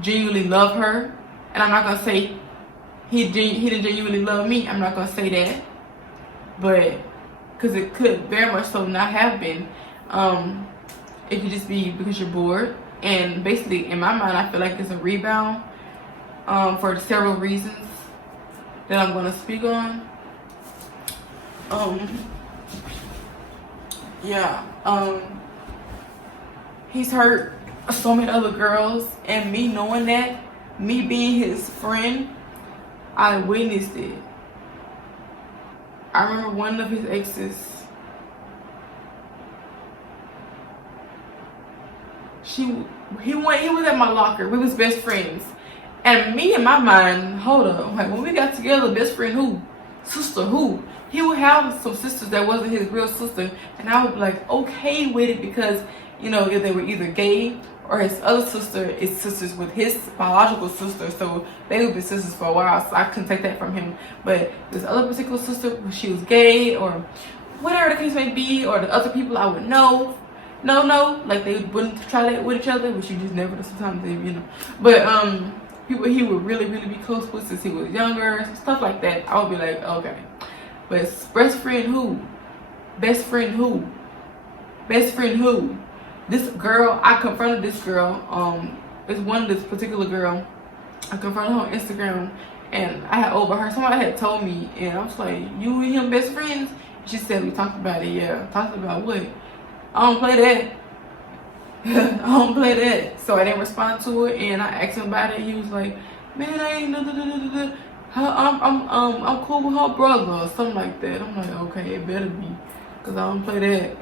genuinely love her. And I'm not going to say he didn't genuinely love me. I'm not going to say that. But, because it could very much so not have been. It could just be because you're bored. And basically, in my mind, I feel like it's a rebound for several reasons that I'm going to speak on. He's hurt so many other girls, and me knowing that, me being his friend, I witnessed it. I remember one of his exes, he was at my locker. We was best friends, and me in my mind, hold up, like when we got together, best friend who, sister who? He would have some sisters that wasn't his real sister, and I would be like okay with it because, you know, if they were either gay or his other sister is sisters with his biological sister, so they would be sisters for a while, so I couldn't take that from him. But this other particular sister, she was gay or whatever the case may be, or the other people I would know, like they wouldn't try that with each other, which you just never know sometimes, they, you know. But people he would really be close with since he was younger, stuff like that, I would be like, okay. But best friend who? Best friend who? Best friend who? This girl, I confronted this girl. It's this particular girl. I confronted her on Instagram, and I had overheard. Somebody had told me, and I was like, "You and him best friends?" She said, "We talked about it." Yeah, talked about what? I don't play that. I don't play that. So I didn't respond to it, and I asked him about it. He was like, "Man, I ain't I'm cool with her brother," or something like that. I'm like, okay, it better be, cause I don't play that.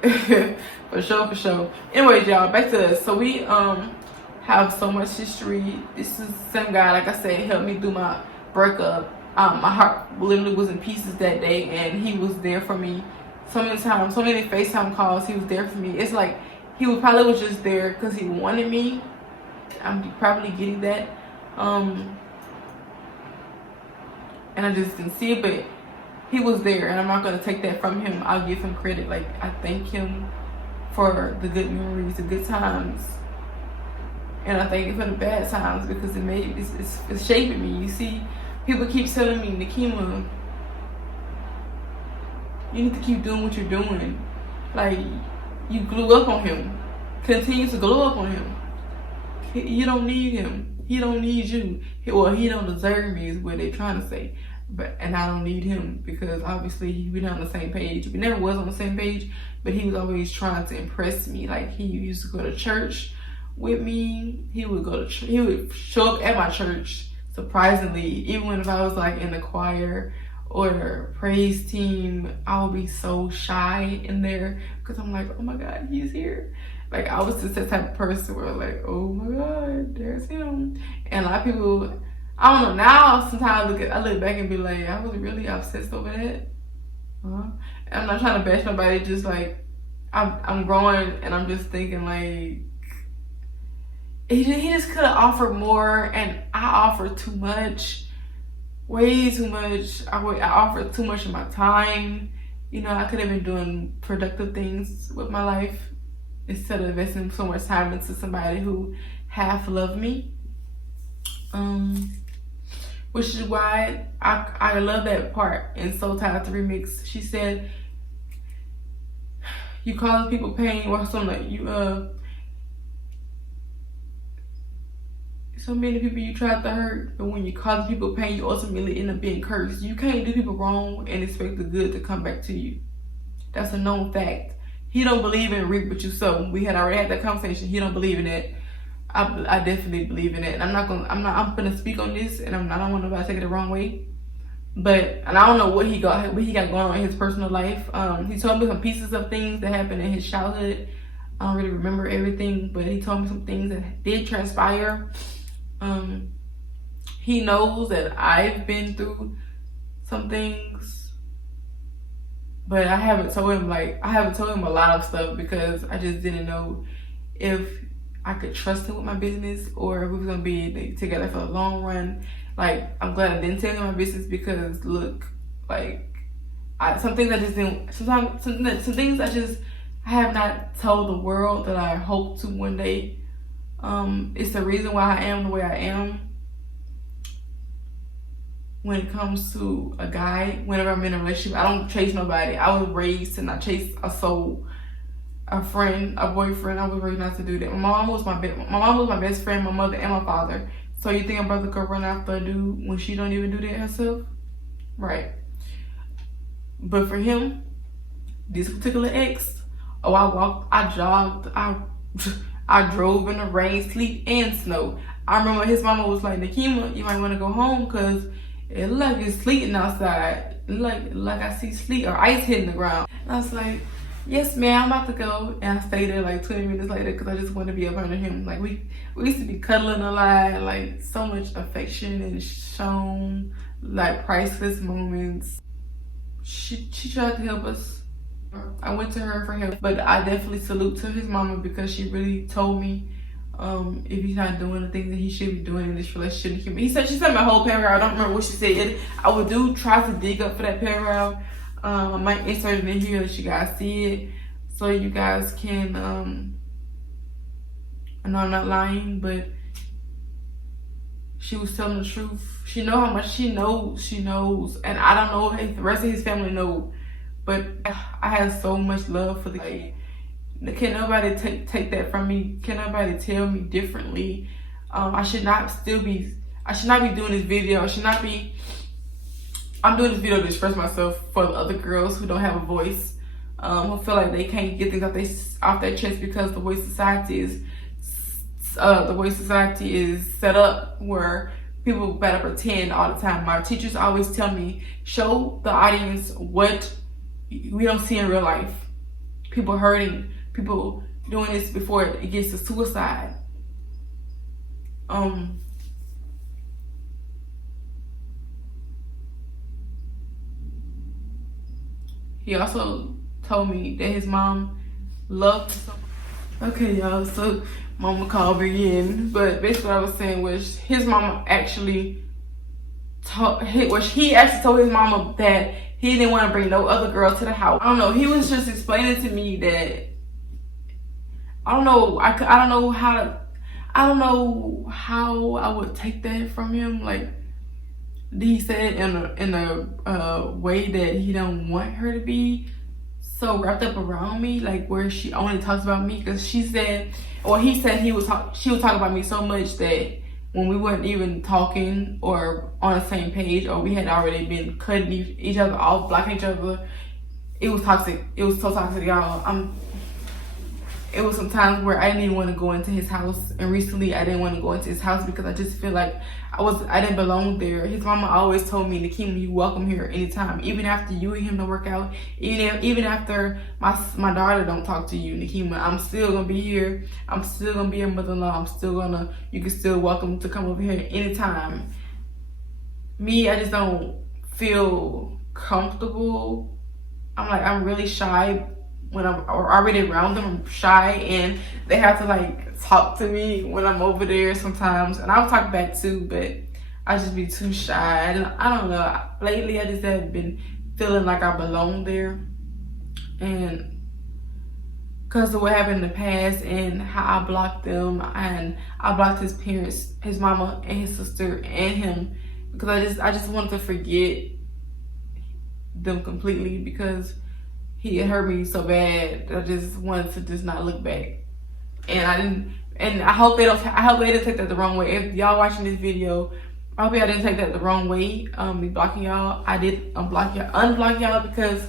for sure. Anyways, y'all, back to us. So we have so much history. This is the same guy, like I said, helped me through my breakup. My heart literally was in pieces that day, and he was there for me so many times, so many FaceTime calls. He was there for me. It's like he was just there because he wanted me. I'm probably getting that. And I just didn't see it, but he was there, and I'm not going to take that from him. I'll give him credit. Like, I thank him for the good memories, the good times, and I thank him for the bad times because it's shaping me. You see, people keep telling me, Nikema, you need to keep doing what you're doing. Like, you glue up on him. Continue to glue up on him. You don't need him. He don't need you. He don't deserve me is what they're trying to say. And I don't need him because obviously we're not on the same page. We never was on the same page, but he was always trying to impress me. Like, he used to go to church with me. He would show up at my church, surprisingly, even when if I was like in the choir or praise team, I would be so shy in there because I'm like, oh my God, he's here. Like, I was just that type of person where like, oh my God, there's him. And a lot of people, I don't know, now sometimes I look back and be like, I was really obsessed over that. And I'm not trying to bash nobody, just like, I'm growing and I'm just thinking like, he just could have offered more, and I offered too much, way too much. I offered too much of my time. You know, I could have been doing productive things with my life instead of investing so much time into somebody who half loved me. Which is why I love that part in Soul Tied the Remix. She said, you cause people pain, or something like so many people you tried to hurt, but when you cause people pain, you ultimately end up being cursed. You can't do people wrong and expect the good to come back to you. That's a known fact. He don't believe in reap what you sow. We had already had that conversation. He don't believe in that. I definitely believe in it, and I'm gonna speak on this, and I don't want nobody to take it the wrong way. And I don't know what he got going on in his personal life. He told me some pieces of things that happened in his childhood. I don't really remember everything, but he told me some things that did transpire. He knows that I've been through some things, but I haven't told him a lot of stuff because I just didn't know if I could trust him with my business or if we was gonna be together for the long run. Like, I'm glad I didn't tell him my business because look, like, some things I have not told the world that I hope to one day. It's the reason why I am the way I am when it comes to a guy. Whenever I'm in a relationship, I don't chase nobody. I was raised to not chase a soul. a friend, a boyfriend, I was raised not to do that. My mom was my best friend, my mother and my father. So you think a brother could run after a dude when she don't even do that herself? Right. But for him, this particular ex, oh, I walked, I jogged, I drove in the rain, sleet, and snow. I remember his mama was like, Nikema, you might want to go home because it look like it's sleeting outside. Like I see sleet or ice hitting the ground. And I was like, yes, ma'am, I'm about to go. And I stayed there like 20 minutes later because I just wanted to be up under him. Like we used to be cuddling a lot, like so much affection and shown, like priceless moments. She tried to help us. I went to her for help, but I definitely salute to his mama because she really told me if he's not doing the things that he should be doing in this relationship. She said my whole paragraph. I don't remember what she said. I would try to dig up for that paragraph. I might insert it in here so you guys see it, so you guys can. I know I'm not lying, but she was telling the truth. She know how much she knows, and I don't know if the rest of his family know. But I have so much love for the kid. Can nobody take that from me? Can nobody tell me differently? I should not be doing this video. I'm doing this video to express myself for the other girls who don't have a voice, who feel like they can't get things off their chest because the way society is set up, where people better pretend all the time. My teachers always tell me, show the audience what we don't see in real life. People hurting, people doing this before it gets to suicide. He also told me that his mom loved him. Okay, y'all, so mama called me in, but basically what I was saying was his mama actually he actually told his mama that he didn't want to bring no other girl to the house. I don't know. He was just explaining to me that I don't know how I would take that from him. Like he said in a way that he don't want her to be so wrapped up around me, like where she only talks about me. Because he said she would talk about me so much that when we weren't even talking or on the same page, or we had already been cutting each other off, blocking each other, it was toxic. It was so toxic, y'all. It was some times where I didn't even want to go into his house, and recently I didn't want to go into his house because I just feel like I didn't belong there. His mama always told me, Nikema, you welcome here anytime, even after you and him don't work out, even after my daughter don't talk to you, Nikema, I'm still gonna be here. I'm still gonna be your mother-in-law. You can still welcome to come over here anytime. Me, I just don't feel comfortable. I'm really shy. When I'm already around them, I'm shy, and they have to like talk to me when I'm over there sometimes, and I'll talk back too, but I just be too shy. And I don't know, lately I just have been feeling like I belong there, and because of what happened in the past and how I blocked them, and I blocked his parents, his mama and his sister and him, because I just wanted to forget them completely, because he had hurt me so bad that I just wanted to just not look back. And I hope they didn't take that the wrong way. If y'all watching this video, I hope y'all didn't take that the wrong way. Me blocking y'all. I did unblock y'all because,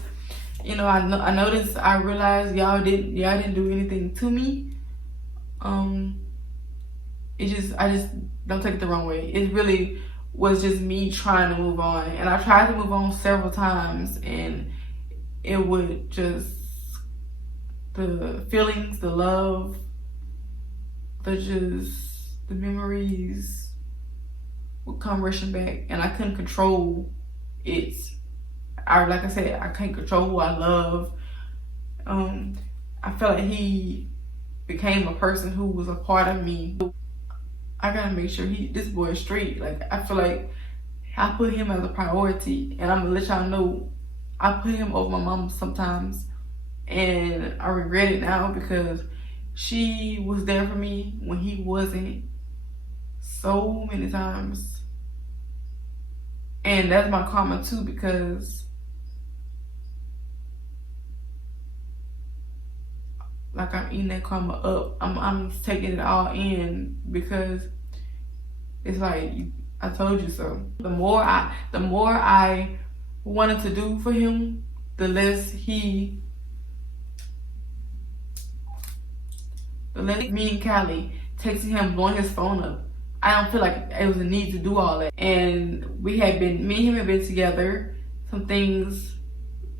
you know, I noticed, I realized y'all didn't do anything to me. I just don't take it the wrong way. It really was just me trying to move on, and I tried to move on several times, and it would just, the feelings, the love, the memories would come rushing back, and I couldn't control it. Like I said, I can't control who I love. I felt like he became a person who was a part of me. I gotta make sure this boy is straight. Like, I feel like I put him as a priority, and I'm gonna let y'all know I put him over my mom sometimes, and I regret it now because she was there for me when he wasn't, so many times. And that's my karma too, because like I'm eating that karma up. I'm taking it all in because it's like I told you so. The more I wanted to do for him, the less me and Callie texting him, blowing his phone up. I don't feel like it was a need to do all that. And me and him have been together. Some things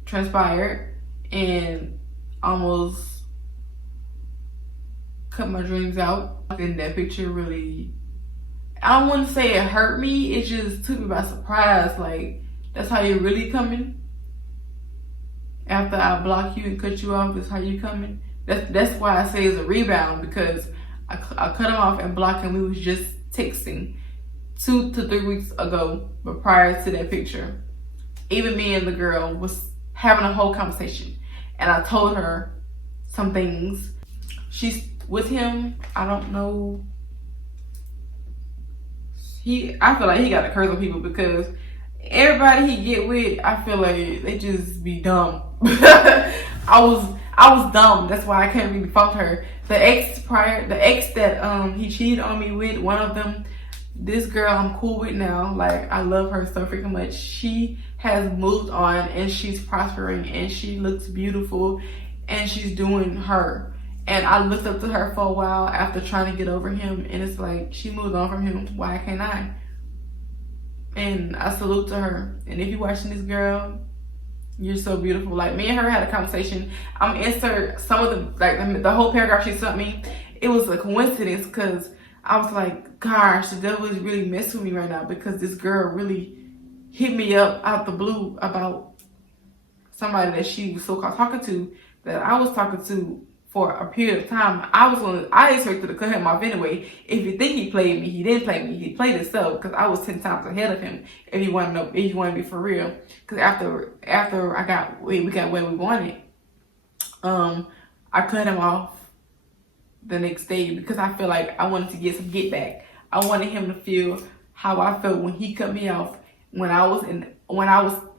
transpired and almost cut my dreams out. And that picture really, I don't want to say it hurt me. It just took me by surprise. Like, that's how you're really coming? After I block you and cut you off, that's how you coming? That's why I say it's a rebound, because I cut him off and blocked him. We was just texting 2 to 3 weeks ago, but prior to that picture, even me and the girl was having a whole conversation, and I told her some things. She's with him. I don't know. I feel like he got to curse on people, because everybody he get with, I feel like they just be dumb. I was dumb. That's why I can't really fault her. The ex that he cheated on me with, one of them, this girl I'm cool with now. Like, I love her so freaking much. She has moved on and she's prospering and she looks beautiful and she's doing her. And I looked up to her for a while after trying to get over him, and it's like, she moved on from him. Why can't I? And I salute to her. And if you're watching this, girl, you're so beautiful. Like, me and her had a conversation. I'm gonna insert some of the whole paragraph she sent me. It was a coincidence, because I was like, gosh, the devil is really messing with me right now, because this girl really hit me up out the blue about somebody that she was so-called talking to, that I was talking to for a period of time. I expected to cut him off anyway. If you think he played me, he didn't play me. He played himself, because I was 10 times ahead of him. If you want to be for real, because after we got where we wanted, I cut him off the next day, because I feel like I wanted to get some get back. I wanted him to feel how I felt when he cut me off when I was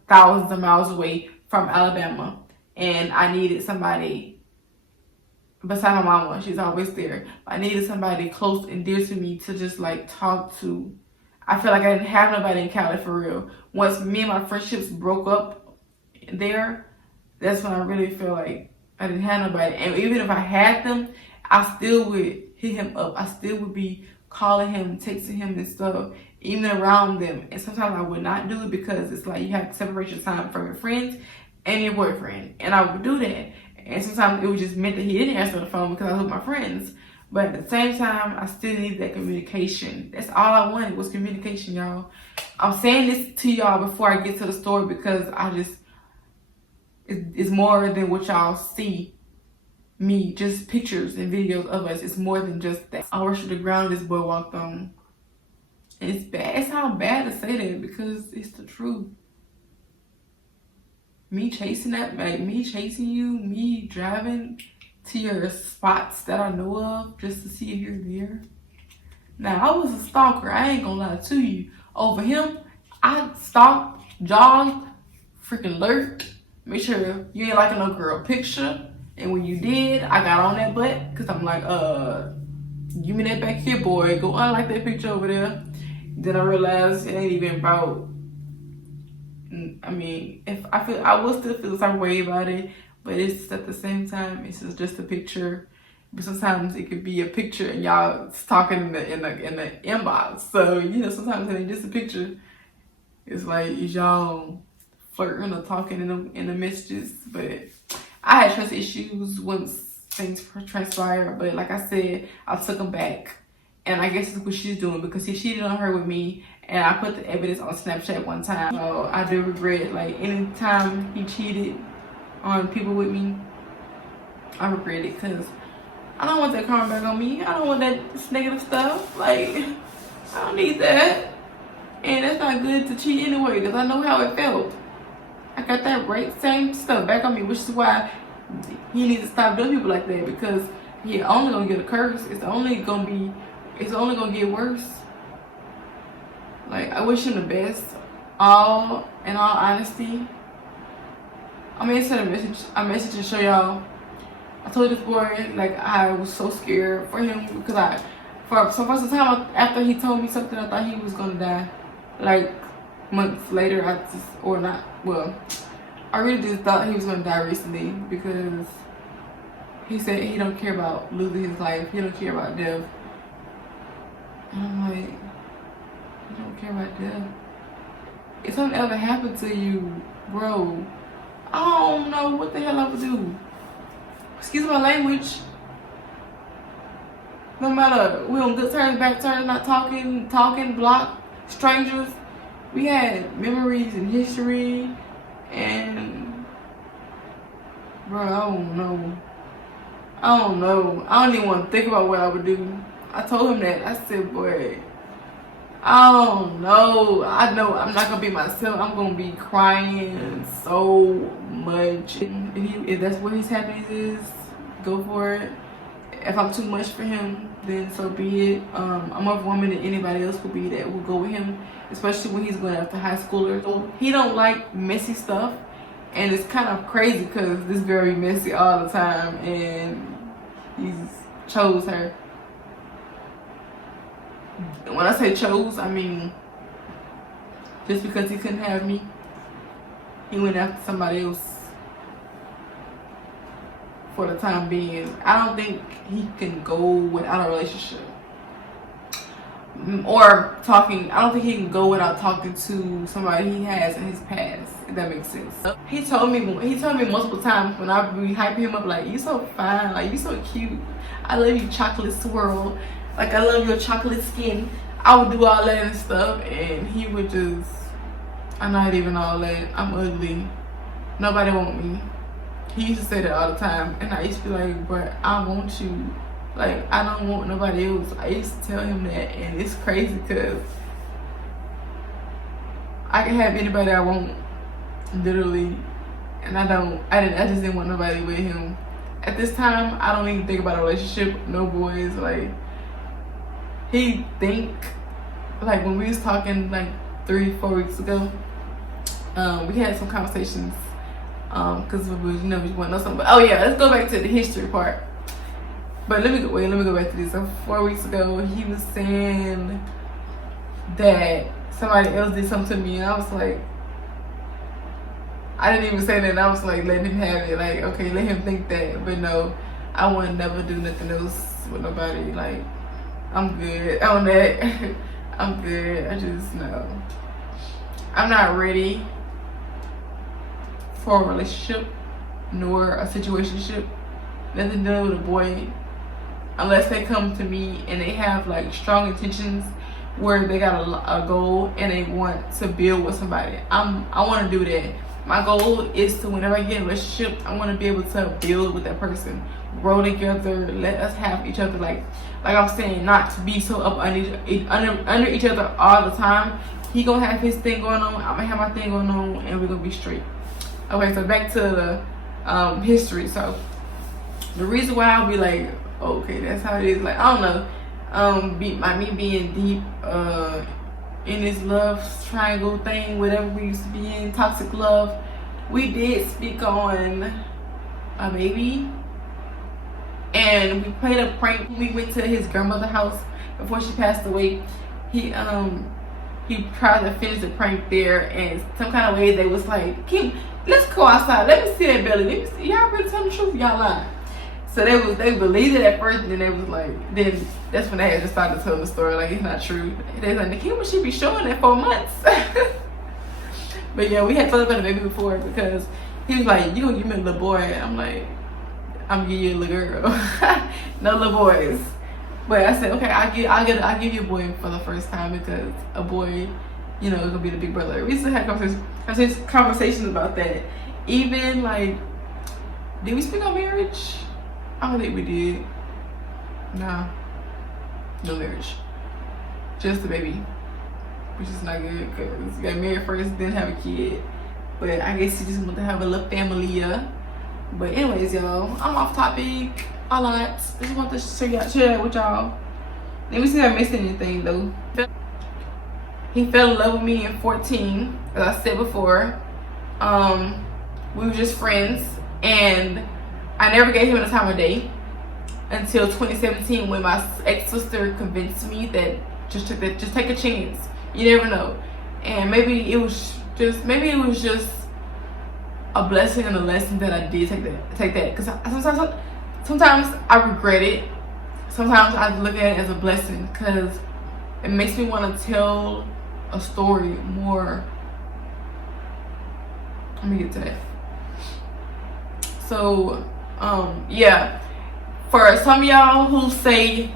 thousands of miles away from Alabama, and I needed somebody. Besides my mama, she's always there. I needed somebody close and dear to me to just like talk to. I feel like I didn't have nobody in Cali for real. Once me and my friendships broke up there, that's when I really feel like I didn't have nobody. And even if I had them, I still would hit him up. I still would be calling him, texting him and stuff, even around them. And sometimes I would not do it, because it's like you have to separate your time from your friends and your boyfriend. And I would do that. And sometimes it was just meant that he didn't answer the phone because I was with my friends. But at the same time, I still needed that communication. That's all I wanted, was communication, y'all. I'm saying this to y'all before I get to the story, because it's more than what y'all see me, just pictures and videos of us. It's more than just that. I worship the ground this boy walked on. And it's bad. It sounds bad to say that, because it's the truth. Me chasing you, me driving to your spots that I know of just to see if you're there. Now, I was a stalker. I ain't gonna lie to you. Over him, I stalked, jogged, freaking lurked. Make sure you ain't liking no girl picture. And when you did, I got on that butt, because I'm like, give me that back here, boy. Go unlike that picture over there. Then I realized it ain't even about, I mean, I will still feel some way about it, but it's at the same time, it's just a picture. But sometimes it could be a picture and y'all talking in the inbox. So, you know, sometimes it ain't just a picture. It's like y'all flirting or talking in the messages. But I had trust issues once things transpired. But like I said, I took them back. And I guess it's what she's doing, because he cheated on her with me, and I put the evidence on Snapchat one time. So I do regret, like, anytime he cheated on people with me, I regret it, because I don't want that karma back on me. I don't want that negative stuff. Like, I don't need that. And that's not good to cheat anyway, because I know how it felt. I got that same stuff back on me, which is why he needs to stop doing people like that, because he only gonna get a curse. It's only gonna get worse. Like, I wish him the best. In all honesty, I'm gonna send a message to show y'all I told this boy, like, I was so scared for him because for the time after he told me something, I thought he was gonna die. Like, months later, I really just thought he was gonna die recently because he said he don't care about losing his life. He don't care about death. And I'm like, you don't care about death? If something ever happened to you, bro, I don't know what the hell I would do. Excuse my language. No matter, we on good terms, bad terms, not talking, block, strangers. We had memories and history, and bro, I don't know. I don't even want to think about what I would do. I told him that. I said, boy, I don't know. I know I'm not gonna be myself. I'm gonna be crying so much. If that's what his happiness is, go for it. If I'm too much for him, then so be it. I'm more of a woman than anybody else could be that will go with him, especially when he's going after high schoolers. So he don't like messy stuff, and it's kind of crazy because this girl be messy all the time, and he's chose her. And when I say chose, I mean just because he couldn't have me, he went after somebody else. For the time being, I don't think he can go without a relationship or talking. I don't think he can go without talking to somebody he has in his past, if that makes sense. He told me multiple times when I be hyping him up, like, you so fine, like, you so cute, I love you, chocolate swirl, like, I love your chocolate skin. I would do all that and stuff, and he would just, I'm not even all that, I'm ugly, nobody want me. He used to say that all the time, and I used to be like, but I want you. Like, I don't want nobody else. I used to tell him that, and it's crazy because I can have anybody I want, literally, and I just didn't want nobody with him. At this time, I don't even think about a relationship, no boys. Like, he think, like, when we was talking like 3-4 weeks ago, we had some conversations. Because we want to know something. But, oh yeah, let's go back to the history part. But let me go back to this. So 4 weeks ago, he was saying that somebody else did something to me, and I was like, I didn't even say that. And I was like, letting him have it. Like, okay, let him think that. But no, I would never do nothing else with nobody. Like, I'm good on that. I'm good. I just know I'm not ready for a relationship nor a situationship, nothing to do with a boy, unless they come to me and they have like strong intentions where they got a goal and they want to build with somebody. I want to do that. My goal is to, whenever I get in a relationship, I want to be able to build with that person, grow together, let us have each other, like I'm saying, not to be so up under each other all the time. He gonna have his thing going on, I'm gonna have my thing going on, and we're gonna be straight. Okay, so back to the history. So the reason why I'll be like, okay, that's how it is. Like, I don't know, me being deep in this love triangle thing, whatever we used to be in, toxic love. We did speak on a baby, and we played a prank. We went to his grandmother's house before she passed away. He tried to finish the prank there, and some kind of way they was like, Kim, let's go outside. Let me see that belly. Let me see. Y'all really telling the truth? Y'all lying. So they believed it at first, and then they was like, then that's when they had just started telling the story like it's not true. They was like, Kim, she be showing that for months. But yeah, we had talked about the baby before because he was like, you gonna give me a little boy? And I'm like, I'm gonna give you a little girl. No little boys. But I said, okay, I'll give you a boy for the first time because a boy, you know, is gonna be the big brother. We still had conversations about that. Even like, did we speak on marriage? I don't think we did. Nah, no marriage. Just a baby, which is not good because you got married first, then have a kid. But I guess you just want to have a little family, yeah. But anyways, y'all, I'm off topic a lot. Just want to share that with y'all. Let me see if I missed anything though. He fell in love with me in 14, as I said before. We were just friends, and I never gave him the time of day until 2017 when my ex-sister convinced me that just take a chance. You never know. And maybe it was just a blessing and a lesson that I did take that. Because sometimes I regret it. Sometimes I look at it as a blessing because it makes me want to tell a story more. Let me get to that. So, yeah. For some of y'all who say,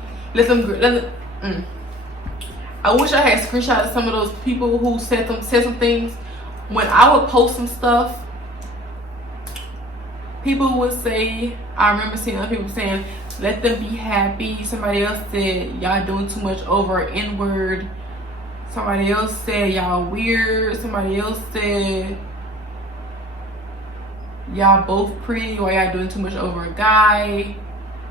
I wish I had screenshotted some of those people who said some things. When I would post some stuff, people would say, I remember seeing other people saying, let them be happy. Somebody else said, y'all doing too much over an N-word. Somebody else said, y'all weird. Somebody else said, y'all both pretty, or y'all doing too much over a guy.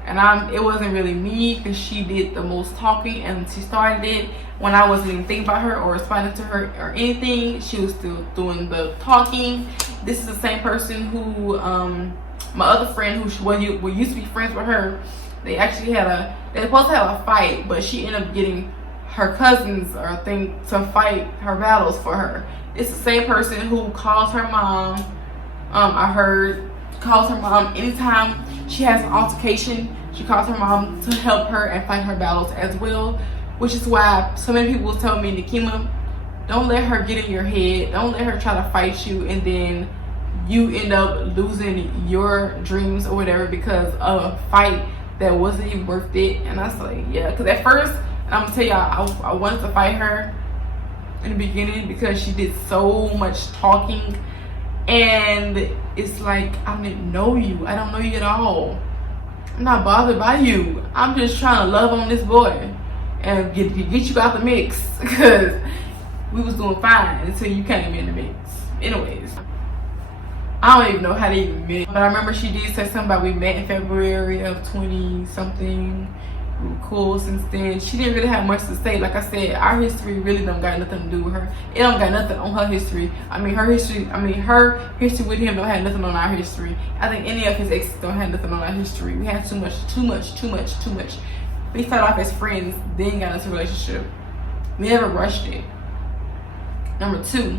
And it wasn't really me, because she did the most talking and she started it. When I wasn't even thinking about her or responding to her or anything, she was still doing the talking. This is the same person who, my other friend who we used to be friends with her, they actually they were supposed to have a fight, but she ended up getting her cousins or thing to fight her battles for her. It's the same person who calls her mom, I heard, calls her mom anytime she has an altercation. She calls her mom to help her and fight her battles as well, which is why so many people tell me, Nikema, don't let her get in your head. Don't let her try to fight you and then you end up losing your dreams or whatever because of a fight that wasn't even worth it. And I was like, yeah, because at first, and I'm gonna tell y'all, I wanted to fight her in the beginning because she did so much talking. And it's like, I don't even know you. I don't know you at all. I'm not bothered by you. I'm just trying to love on this boy and get you out the mix, because we was doing fine until you came in the mix. Anyways, I don't even know how they even met, but I remember she did say something about we met in February of 20 something. We were cool since then. She didn't really have much to say. Like I said, our history really don't got nothing to do with her. It don't got nothing on her history. her history with him don't have nothing on our history. I think any of his exes don't have nothing on our history. We had too much. We started off as friends, then got into a relationship. We never rushed it. Number 2,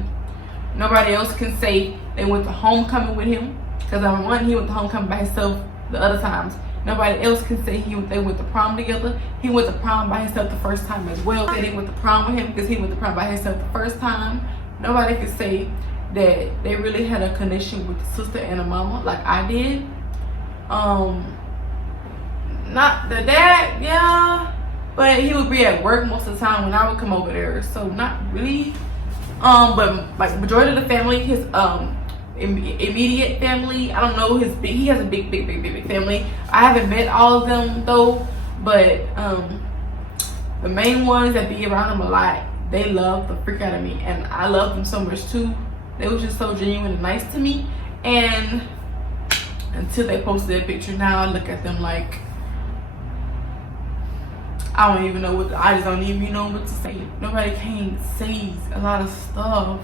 nobody else can say they went to homecoming with him, because number 1, he went to homecoming by himself the other times. Nobody else can say they went to prom together. He went to prom by himself the first time as well. They didn't went to prom with him because he went to prom by himself the first time. Nobody can say that they really had a connection with the sister and the mama like I did. Not the dad, yeah, but he would be at work most of the time when I would come over there, so not really. But like majority of the family, his immediate family, I don't know he has a big family. I haven't met all of them though, but the main ones that be around him a lot, they love the freak out of me, and I love them so much too. They was just so genuine and nice to me. And until they posted that picture, now I look at them like I don't even know I just don't even know what to say. Nobody can say a lot of stuff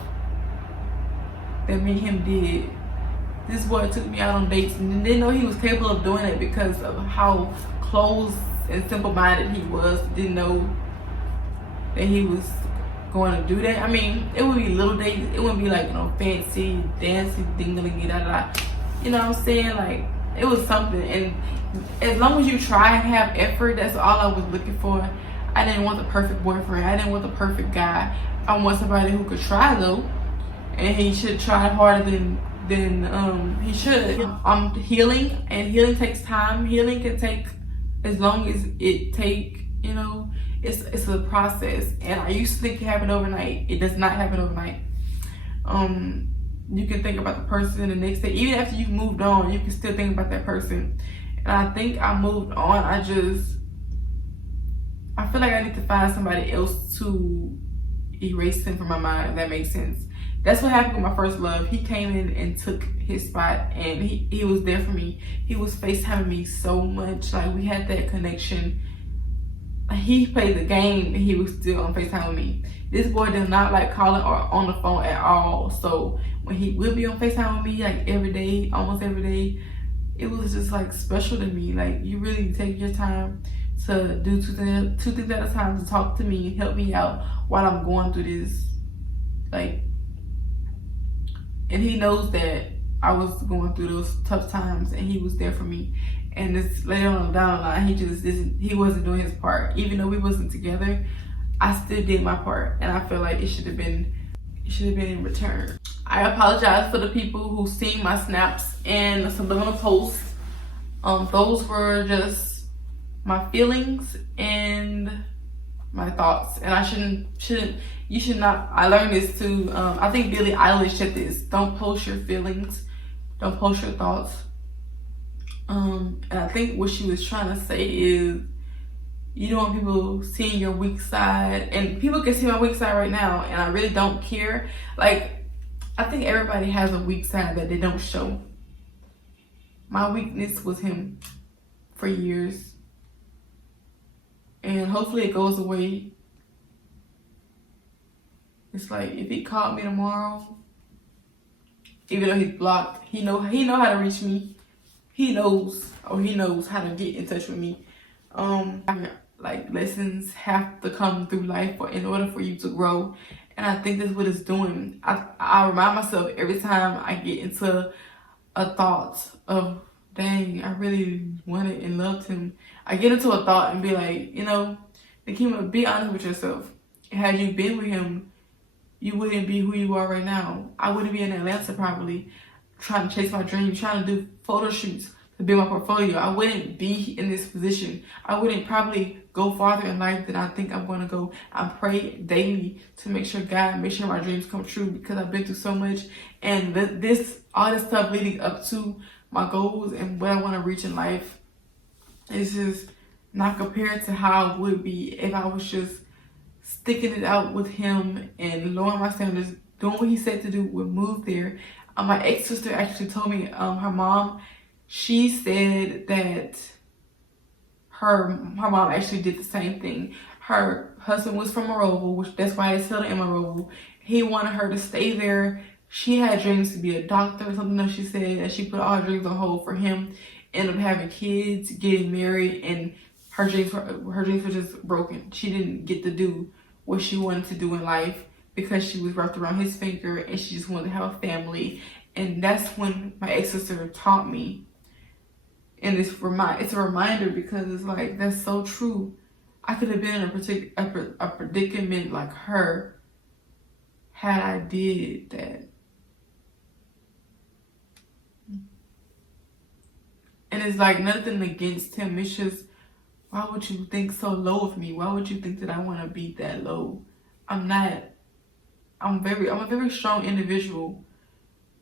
that me and him did. This boy took me out on dates and didn't know he was capable of doing it because of how close and simple-minded he was. Didn't know that he was going to do that. I mean, it would be little dates. It wouldn't be like, fancy, dancy, ding-a-ling, da-da-da. You know what I'm saying? Like, it was something. And as long as you try and have effort, that's all I was looking for. I didn't want the perfect boyfriend. I didn't want the perfect guy. I want somebody who could try though. And he should try harder than he should. I'm healing, and healing takes time. Healing can take as long as it take, it's a process. And I used to think it happened overnight. It does not happen overnight. You can think about the person the next day. Even after you've moved on, you can still think about that person. And I think I moved on. I feel like I need to find somebody else to erase him from my mind, if that makes sense. That's what happened with my first love. He came in and took his spot, and he was there for me. He was FaceTiming me so much. Like, we had that connection. He played the game, and he was still on FaceTime with me. This boy does not like calling or on the phone at all. So when he will be on FaceTime with me, like every day, almost every day, it was just like special to me. Like, you really take your time to do two things at a time, to talk to me and help me out while I'm going through this. Like, and he knows that I was going through those tough times and he was there for me. And this later on down the line, he wasn't doing his part. Even though we wasn't together, I still did my part, and I feel like it should have been in return. I apologize for the people who seen my snaps and subliminal posts. Those were just my feelings and my thoughts, and you should not. I learned this too. I think Billie Eilish said this: don't post your feelings, don't post your thoughts. And I think what she was trying to say is, you don't want people seeing your weak side, and people can see my weak side right now, and I really don't care. Like, I think everybody has a weak side that they don't show. My weakness was him for years, and hopefully it goes away. It's like, if he called me tomorrow, even though he's blocked, he know how to reach me. He knows how to get in touch with me. Like, lessons have to come through life in order for you to grow, and I think that's what it's doing. I remind myself every time I get into a thought of, dang, I really wanted and loved him. I get into a thought and be like, Nikema, be honest with yourself. Had you been with him, you wouldn't be who you are right now. I wouldn't be in Atlanta probably, trying to chase my dream, trying to do photo shoots to build my portfolio. I wouldn't be in this position. I wouldn't probably go farther in life than I think I'm going to go. I pray daily to make sure my dreams come true, because I've been through so much, and all this stuff leading up to my goals and what I want to reach in life is just not compared to how it would be if I was just sticking it out with him and lowering my standards, doing what he said to do, would move there. My ex-sister actually told me, her mom, she said that her mom actually did the same thing. Her husband was from Monroeville, which that's why they settled in Monroeville. He wanted her to stay there. She had dreams to be a doctor or something that she said, that she put all her dreams on hold for him. Ended up having kids, getting married, and her dreams were just broken. She didn't get to do what she wanted to do in life because she was wrapped around his finger, and she just wanted to have a family. And that's when my ex-sister taught me. And it's a reminder, because it's like, that's so true. I could have been in a predicament like her had I did that. And it's like nothing against him. It's just, why would you think so low of me? Why would you think that I want to be that low? I'm not. I'm a very strong individual.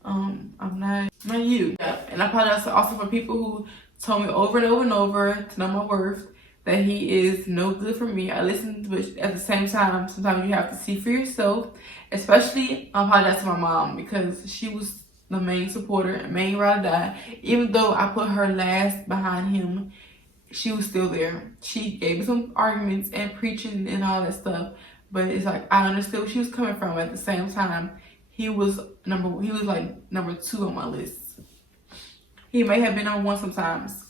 I'm not you. Yeah. And I apologize also for people who told me over and over and over to know my worth, that he is no good for me. I listened, but at the same time, sometimes you have to see for yourself. Especially, I apologize to my mom, because she was the main supporter and main ride or die. Even though I put her last behind him, she was still there. She gave me some arguments and preaching and all that stuff, but it's like, I understood where she was coming from. At the same time, he was like number 2 on my list. He may have been on 1 sometimes,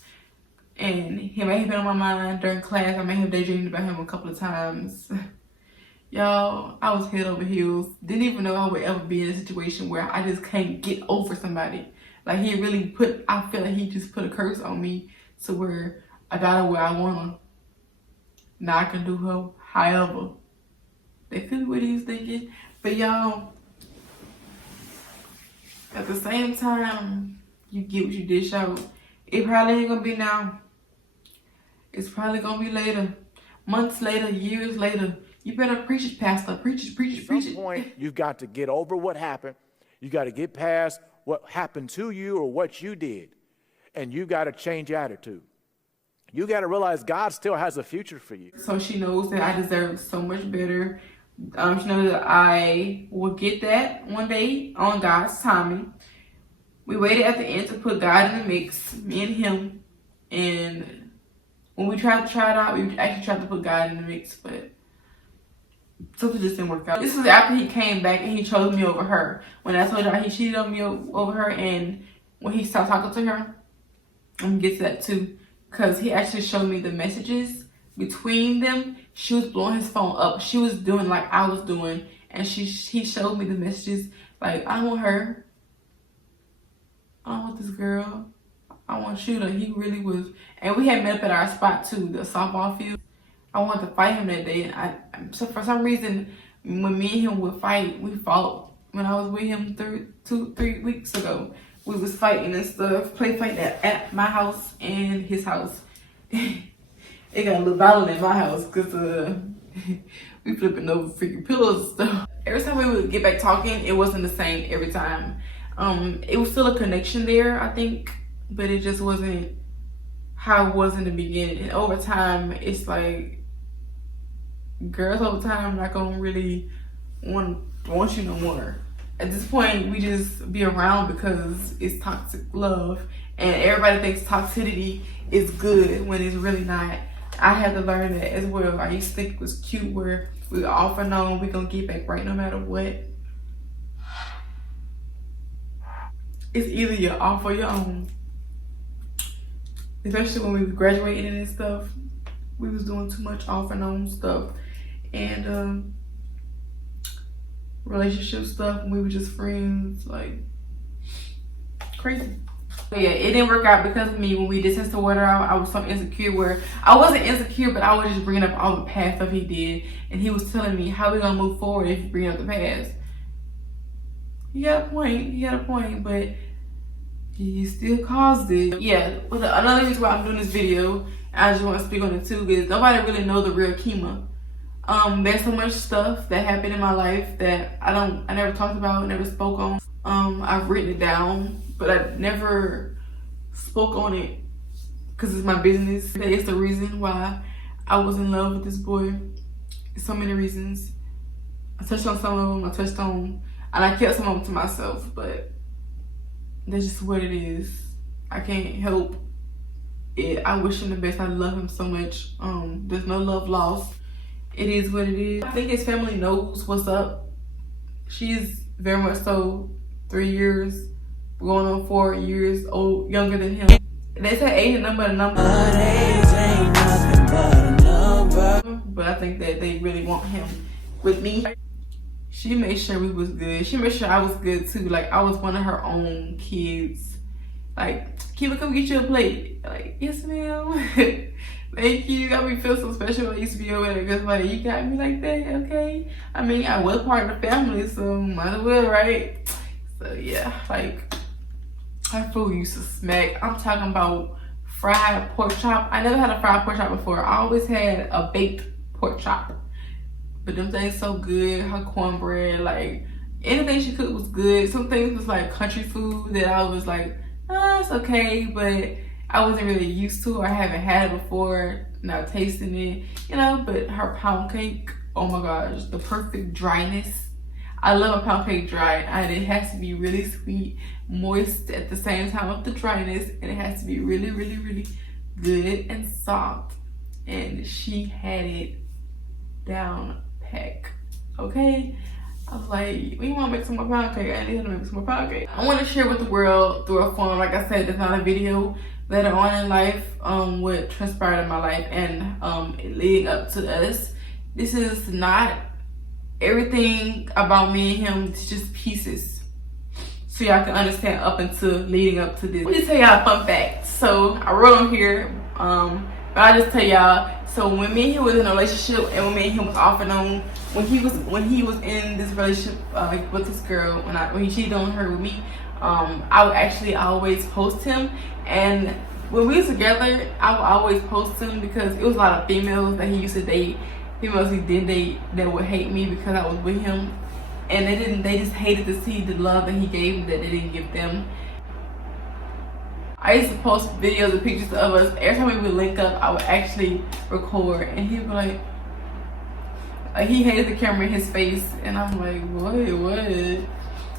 and he may have been on my mind during class. I may have daydreamed about him a couple of times. Y'all, I was head over heels. Didn't even know I would ever be in a situation where I just can't get over somebody. Like, I feel like he just put a curse on me to where I got her where I want her. Now I can do her however. That could be what he was thinking. But y'all, at the same time, you get what you dish out. It probably ain't gonna be now. It's probably gonna be later. Months later, years later. You better preach it, Pastor. Preach it. At some point, you've got to get over what happened. You got to get past what happened to you or what you did. And you got to change your attitude. You got to realize God still has a future for you. So she knows that I deserve so much better. She knows that I will get that one day on God's timing. We waited at the end to put God in the mix, me and him. And when we tried to try it out, we actually tried to put God in the mix, but something just didn't work out. This was after he came back and he chose me over her. When I told y'all he cheated on me over her, and when he stopped talking to her, I'm gonna get to that too, because he actually showed me the messages between them. She was blowing his phone up. She was doing like I was doing, and he showed me the messages like, I don't want her, I don't want this girl, I want you. Like, he really was. And we had met up at our spot too, the softball field. I wanted to fight him that day, and so for some reason, when me and him would fight, we fought. When I was with him 3 weeks ago, we was fighting and stuff, play fight at my house and his house. It got a little violent in my house because we flipping over freaking pillows and stuff. Every time we would get back talking, it wasn't the same every time. It was still a connection there, I think, but it just wasn't how it was in the beginning. And over time, it's like girls over time not gonna really want you no more. At this point, we just be around because it's toxic love, and everybody thinks toxicity is good when it's really not. I had to learn that as well. I used to think it was cute where we off and on, we gonna get back right no matter what. It's either you're off or you're on. Especially when we was graduating and stuff, we was doing too much off and on stuff, and relationship stuff, and we were just friends, like crazy. But yeah, it didn't work out because of me. When we distanced the water out, I was so insecure, where I wasn't insecure, but I was just bringing up all the past stuff he did, and he was telling me, how we gonna move forward if you bring up the past? He got a point, but he still caused it. Yeah, but another reason why I'm doing this video, I just want to speak on it too, is nobody really know the real Kima. There's so much stuff that happened in my life that I never talked about, never spoke on. I've written it down, but I never spoke on it because it's my business. It's the reason why I was in love with this boy. So many reasons. I touched on some of them, and I kept some of them to myself, but that's just what it is. I can't help it. I wish him the best. I love him so much. There's no love lost. It is what it is. I think his family knows what's up. She's very much so 3 years, going on 4 years old, younger than him. They say age ain't a number. But I think that they really want him with me. She made sure we was good. She made sure I was good too. Like, I was one of her own kids. Like, Kima, come get you a plate. Like, yes, ma'am. Thank you. You got me feel so special when I used to be over there. Because, like, you got me like that, okay? I mean, I was part of the family, so might as well, right? So, yeah, like, her food used to smack. I'm talking about fried pork chop. I never had a fried pork chop before. I always had a baked pork chop. But them things so good. Her cornbread, like, anything she cooked was good. Some things was, like, country food that I was like, it's okay, but I wasn't really used to, or I haven't had it before, not tasting it, you know. But her pound cake, oh my gosh, the perfect dryness. I love a pound cake dry, and it has to be really sweet, moist at the same time with the dryness, and it has to be really, really, really good and soft. And she had it down pack, okay? I was like, we want to make some more pound cake. I need to make some more pound cake. I want to share with the world through a form. Like I said, it's not a video. Later on in life, what transpired in my life and leading up to us. This is not everything about me and him. It's just pieces, so y'all can understand up until leading up to this. Let me tell y'all a fun fact. So I wrote on here, but I'll just tell y'all. So when me and him was in a relationship, and when me and him was off and on, when he was in this relationship with this girl, when he cheated on her with me, I would actually always post him. And when we was together, I would always post him because it was a lot of females that he used to date, females he didn't date, that would hate me because I was with him, and they just hated to see the love that he gave them that they didn't give them. I used to post videos and pictures of us. Every time we would link up, I would actually record, and he'd be like he hated the camera in his face, and I'm like, what?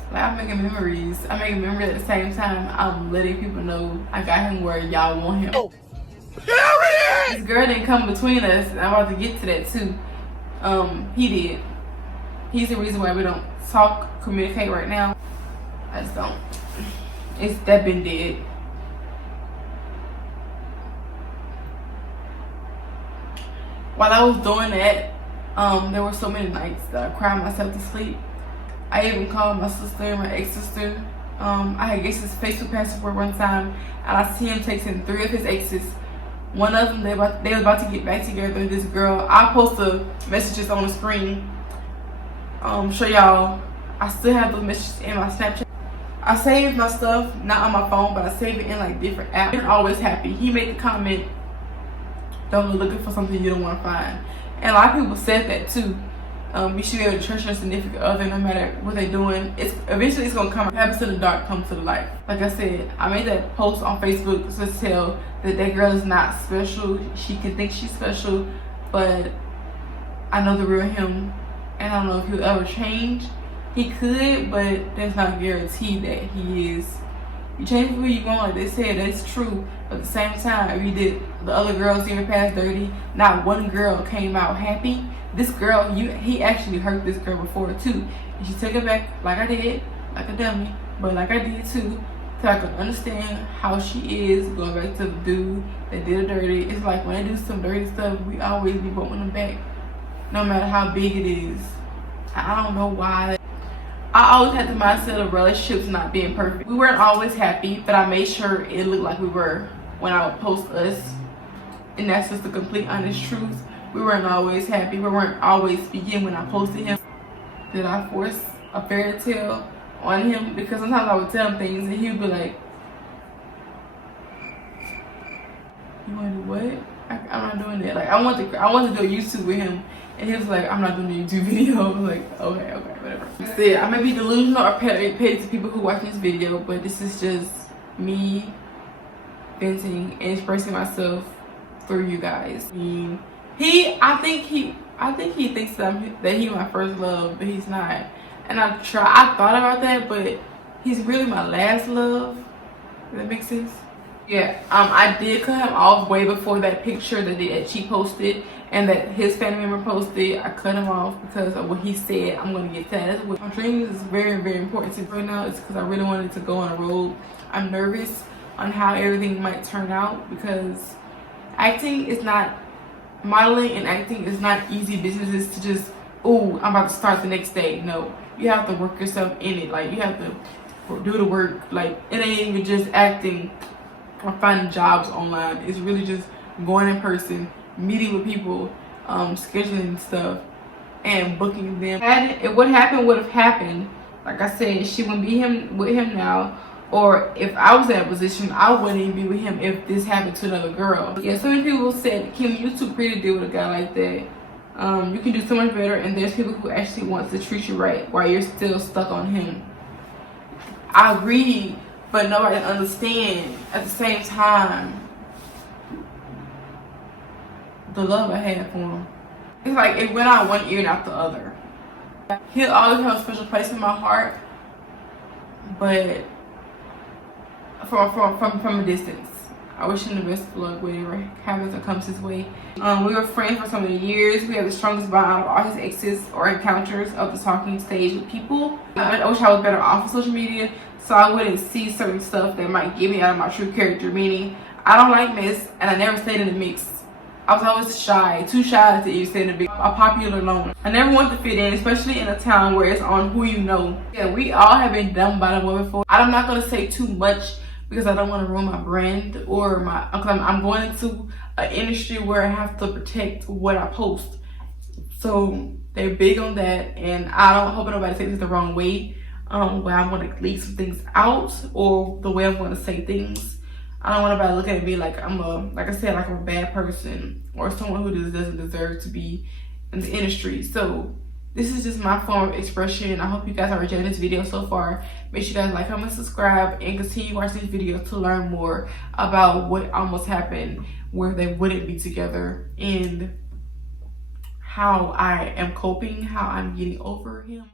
Like, I'm making memories. I'm making memories at the same time. I'm letting people know I got him where y'all want him. Oh, this girl didn't come between us, and I'm about to get to that too. He did. He's the reason why we don't talk, communicate right now. I just don't. It's that been dead. while I was doing that, there were so many nights that I cried myself to sleep. I even called my sister and my ex-sister. I had guessed his Facebook password one time, and I see him texting 3 of his exes. One of them, they were about to get back together with this girl. I'll post the messages on the screen. Show y'all. I still have those messages in my Snapchat. I saved my stuff, not on my phone, but I saved it in like different apps. I'm always happy. He made the comment, don't go looking for something you don't want to find. And a lot of people said that too. You should be able to trust your significant other no matter what they're doing. Eventually it's gonna come. What happens to the dark comes to the light. Like I said, I made that post on Facebook to tell that girl is not special. She can think she's special, but I know the real him, and I don't know if he'll ever change. He could, but there's not a guarantee that he is. You change who you want, like they said, that's true. But at the same time, if you did the other girls in your past dirty, not one girl came out happy. This girl, he actually hurt this girl before too. And she took it back like I did, like a dummy, but like I did too, so I could understand how she is, going back to the dude that did her dirty. It's like when they do some dirty stuff, we always be bumping them back, no matter how big it is. I don't know why. I always had the mindset of relationships not being perfect. We weren't always happy, but I made sure it looked like we were when I would post us. And that's just the complete honest truth. We weren't always happy. We weren't always speaking when I posted him. Did I force a fairy tale on him? Because sometimes I would tell him things and he would be like, you want to do what? I'm not doing that. Like I want to do a YouTube with him. And he was like, I'm not doing a YouTube video. I was like, okay, whatever. I said, I may be delusional or petty to people who watch this video, but this is just me venting and expressing myself through you guys. I think he thinks that he's my first love, but he's not. And I thought about that, but he's really my last love. Does that make sense? Yeah, I did cut him off way before that picture that she posted and that his family member posted. I cut him off because of what he said. I'm gonna get that. My dreams is very, very important to me right now. It's because I really wanted to go on a road. I'm nervous on how everything might turn out because modeling and acting is not easy businesses to just, oh, I'm about to start the next day. No, you have to work yourself in it. Like you have to do the work. Like it ain't even just acting or finding jobs online. It's really just going in person, meeting with people, scheduling stuff, and booking them. If what happened would have happened, like I said, she wouldn't be with him now. Or if I was in that position, I wouldn't even be with him if this happened to another girl. Yeah, so many people said, Kim, you're too pretty to deal with a guy like that. You can do so much better, and there's people who actually want to treat you right while you're still stuck on him. I agree, but nobody understands at the same time the love I had for him. It's like it went out one ear and out the other. He'll always have a special place in my heart, but from a distance. I wish him the best of luck, whatever happens or comes his way. We were friends for so many years. We had the strongest bond out of all his exes or encounters of the talking stage with people. I wish I was better off of social media so I wouldn't see certain stuff that might get me out of my true character, meaning I don't like mess and I never stayed in the mix. I was always shy, too shy to even stay in the mix. A popular loner. I never wanted to fit in, especially in a town where it's on who you know. Yeah, we all have been done by the woman before. I'm not going to say too much because I don't want to ruin my brand or I'm going into an industry where I have to protect what I post. So they're big on that, and I don't hope nobody takes it the wrong way, where I'm going to leak some things out or the way I'm going to say things. I don't want nobody looking at me like I'm a bad person or someone who just doesn't deserve to be in the industry. So this is just my form of expression. I hope you guys are enjoying this video so far. Make sure you guys like, comment, subscribe, and continue watching these videos to learn more about what almost happened where they wouldn't be together and how I am coping, how I'm getting over him.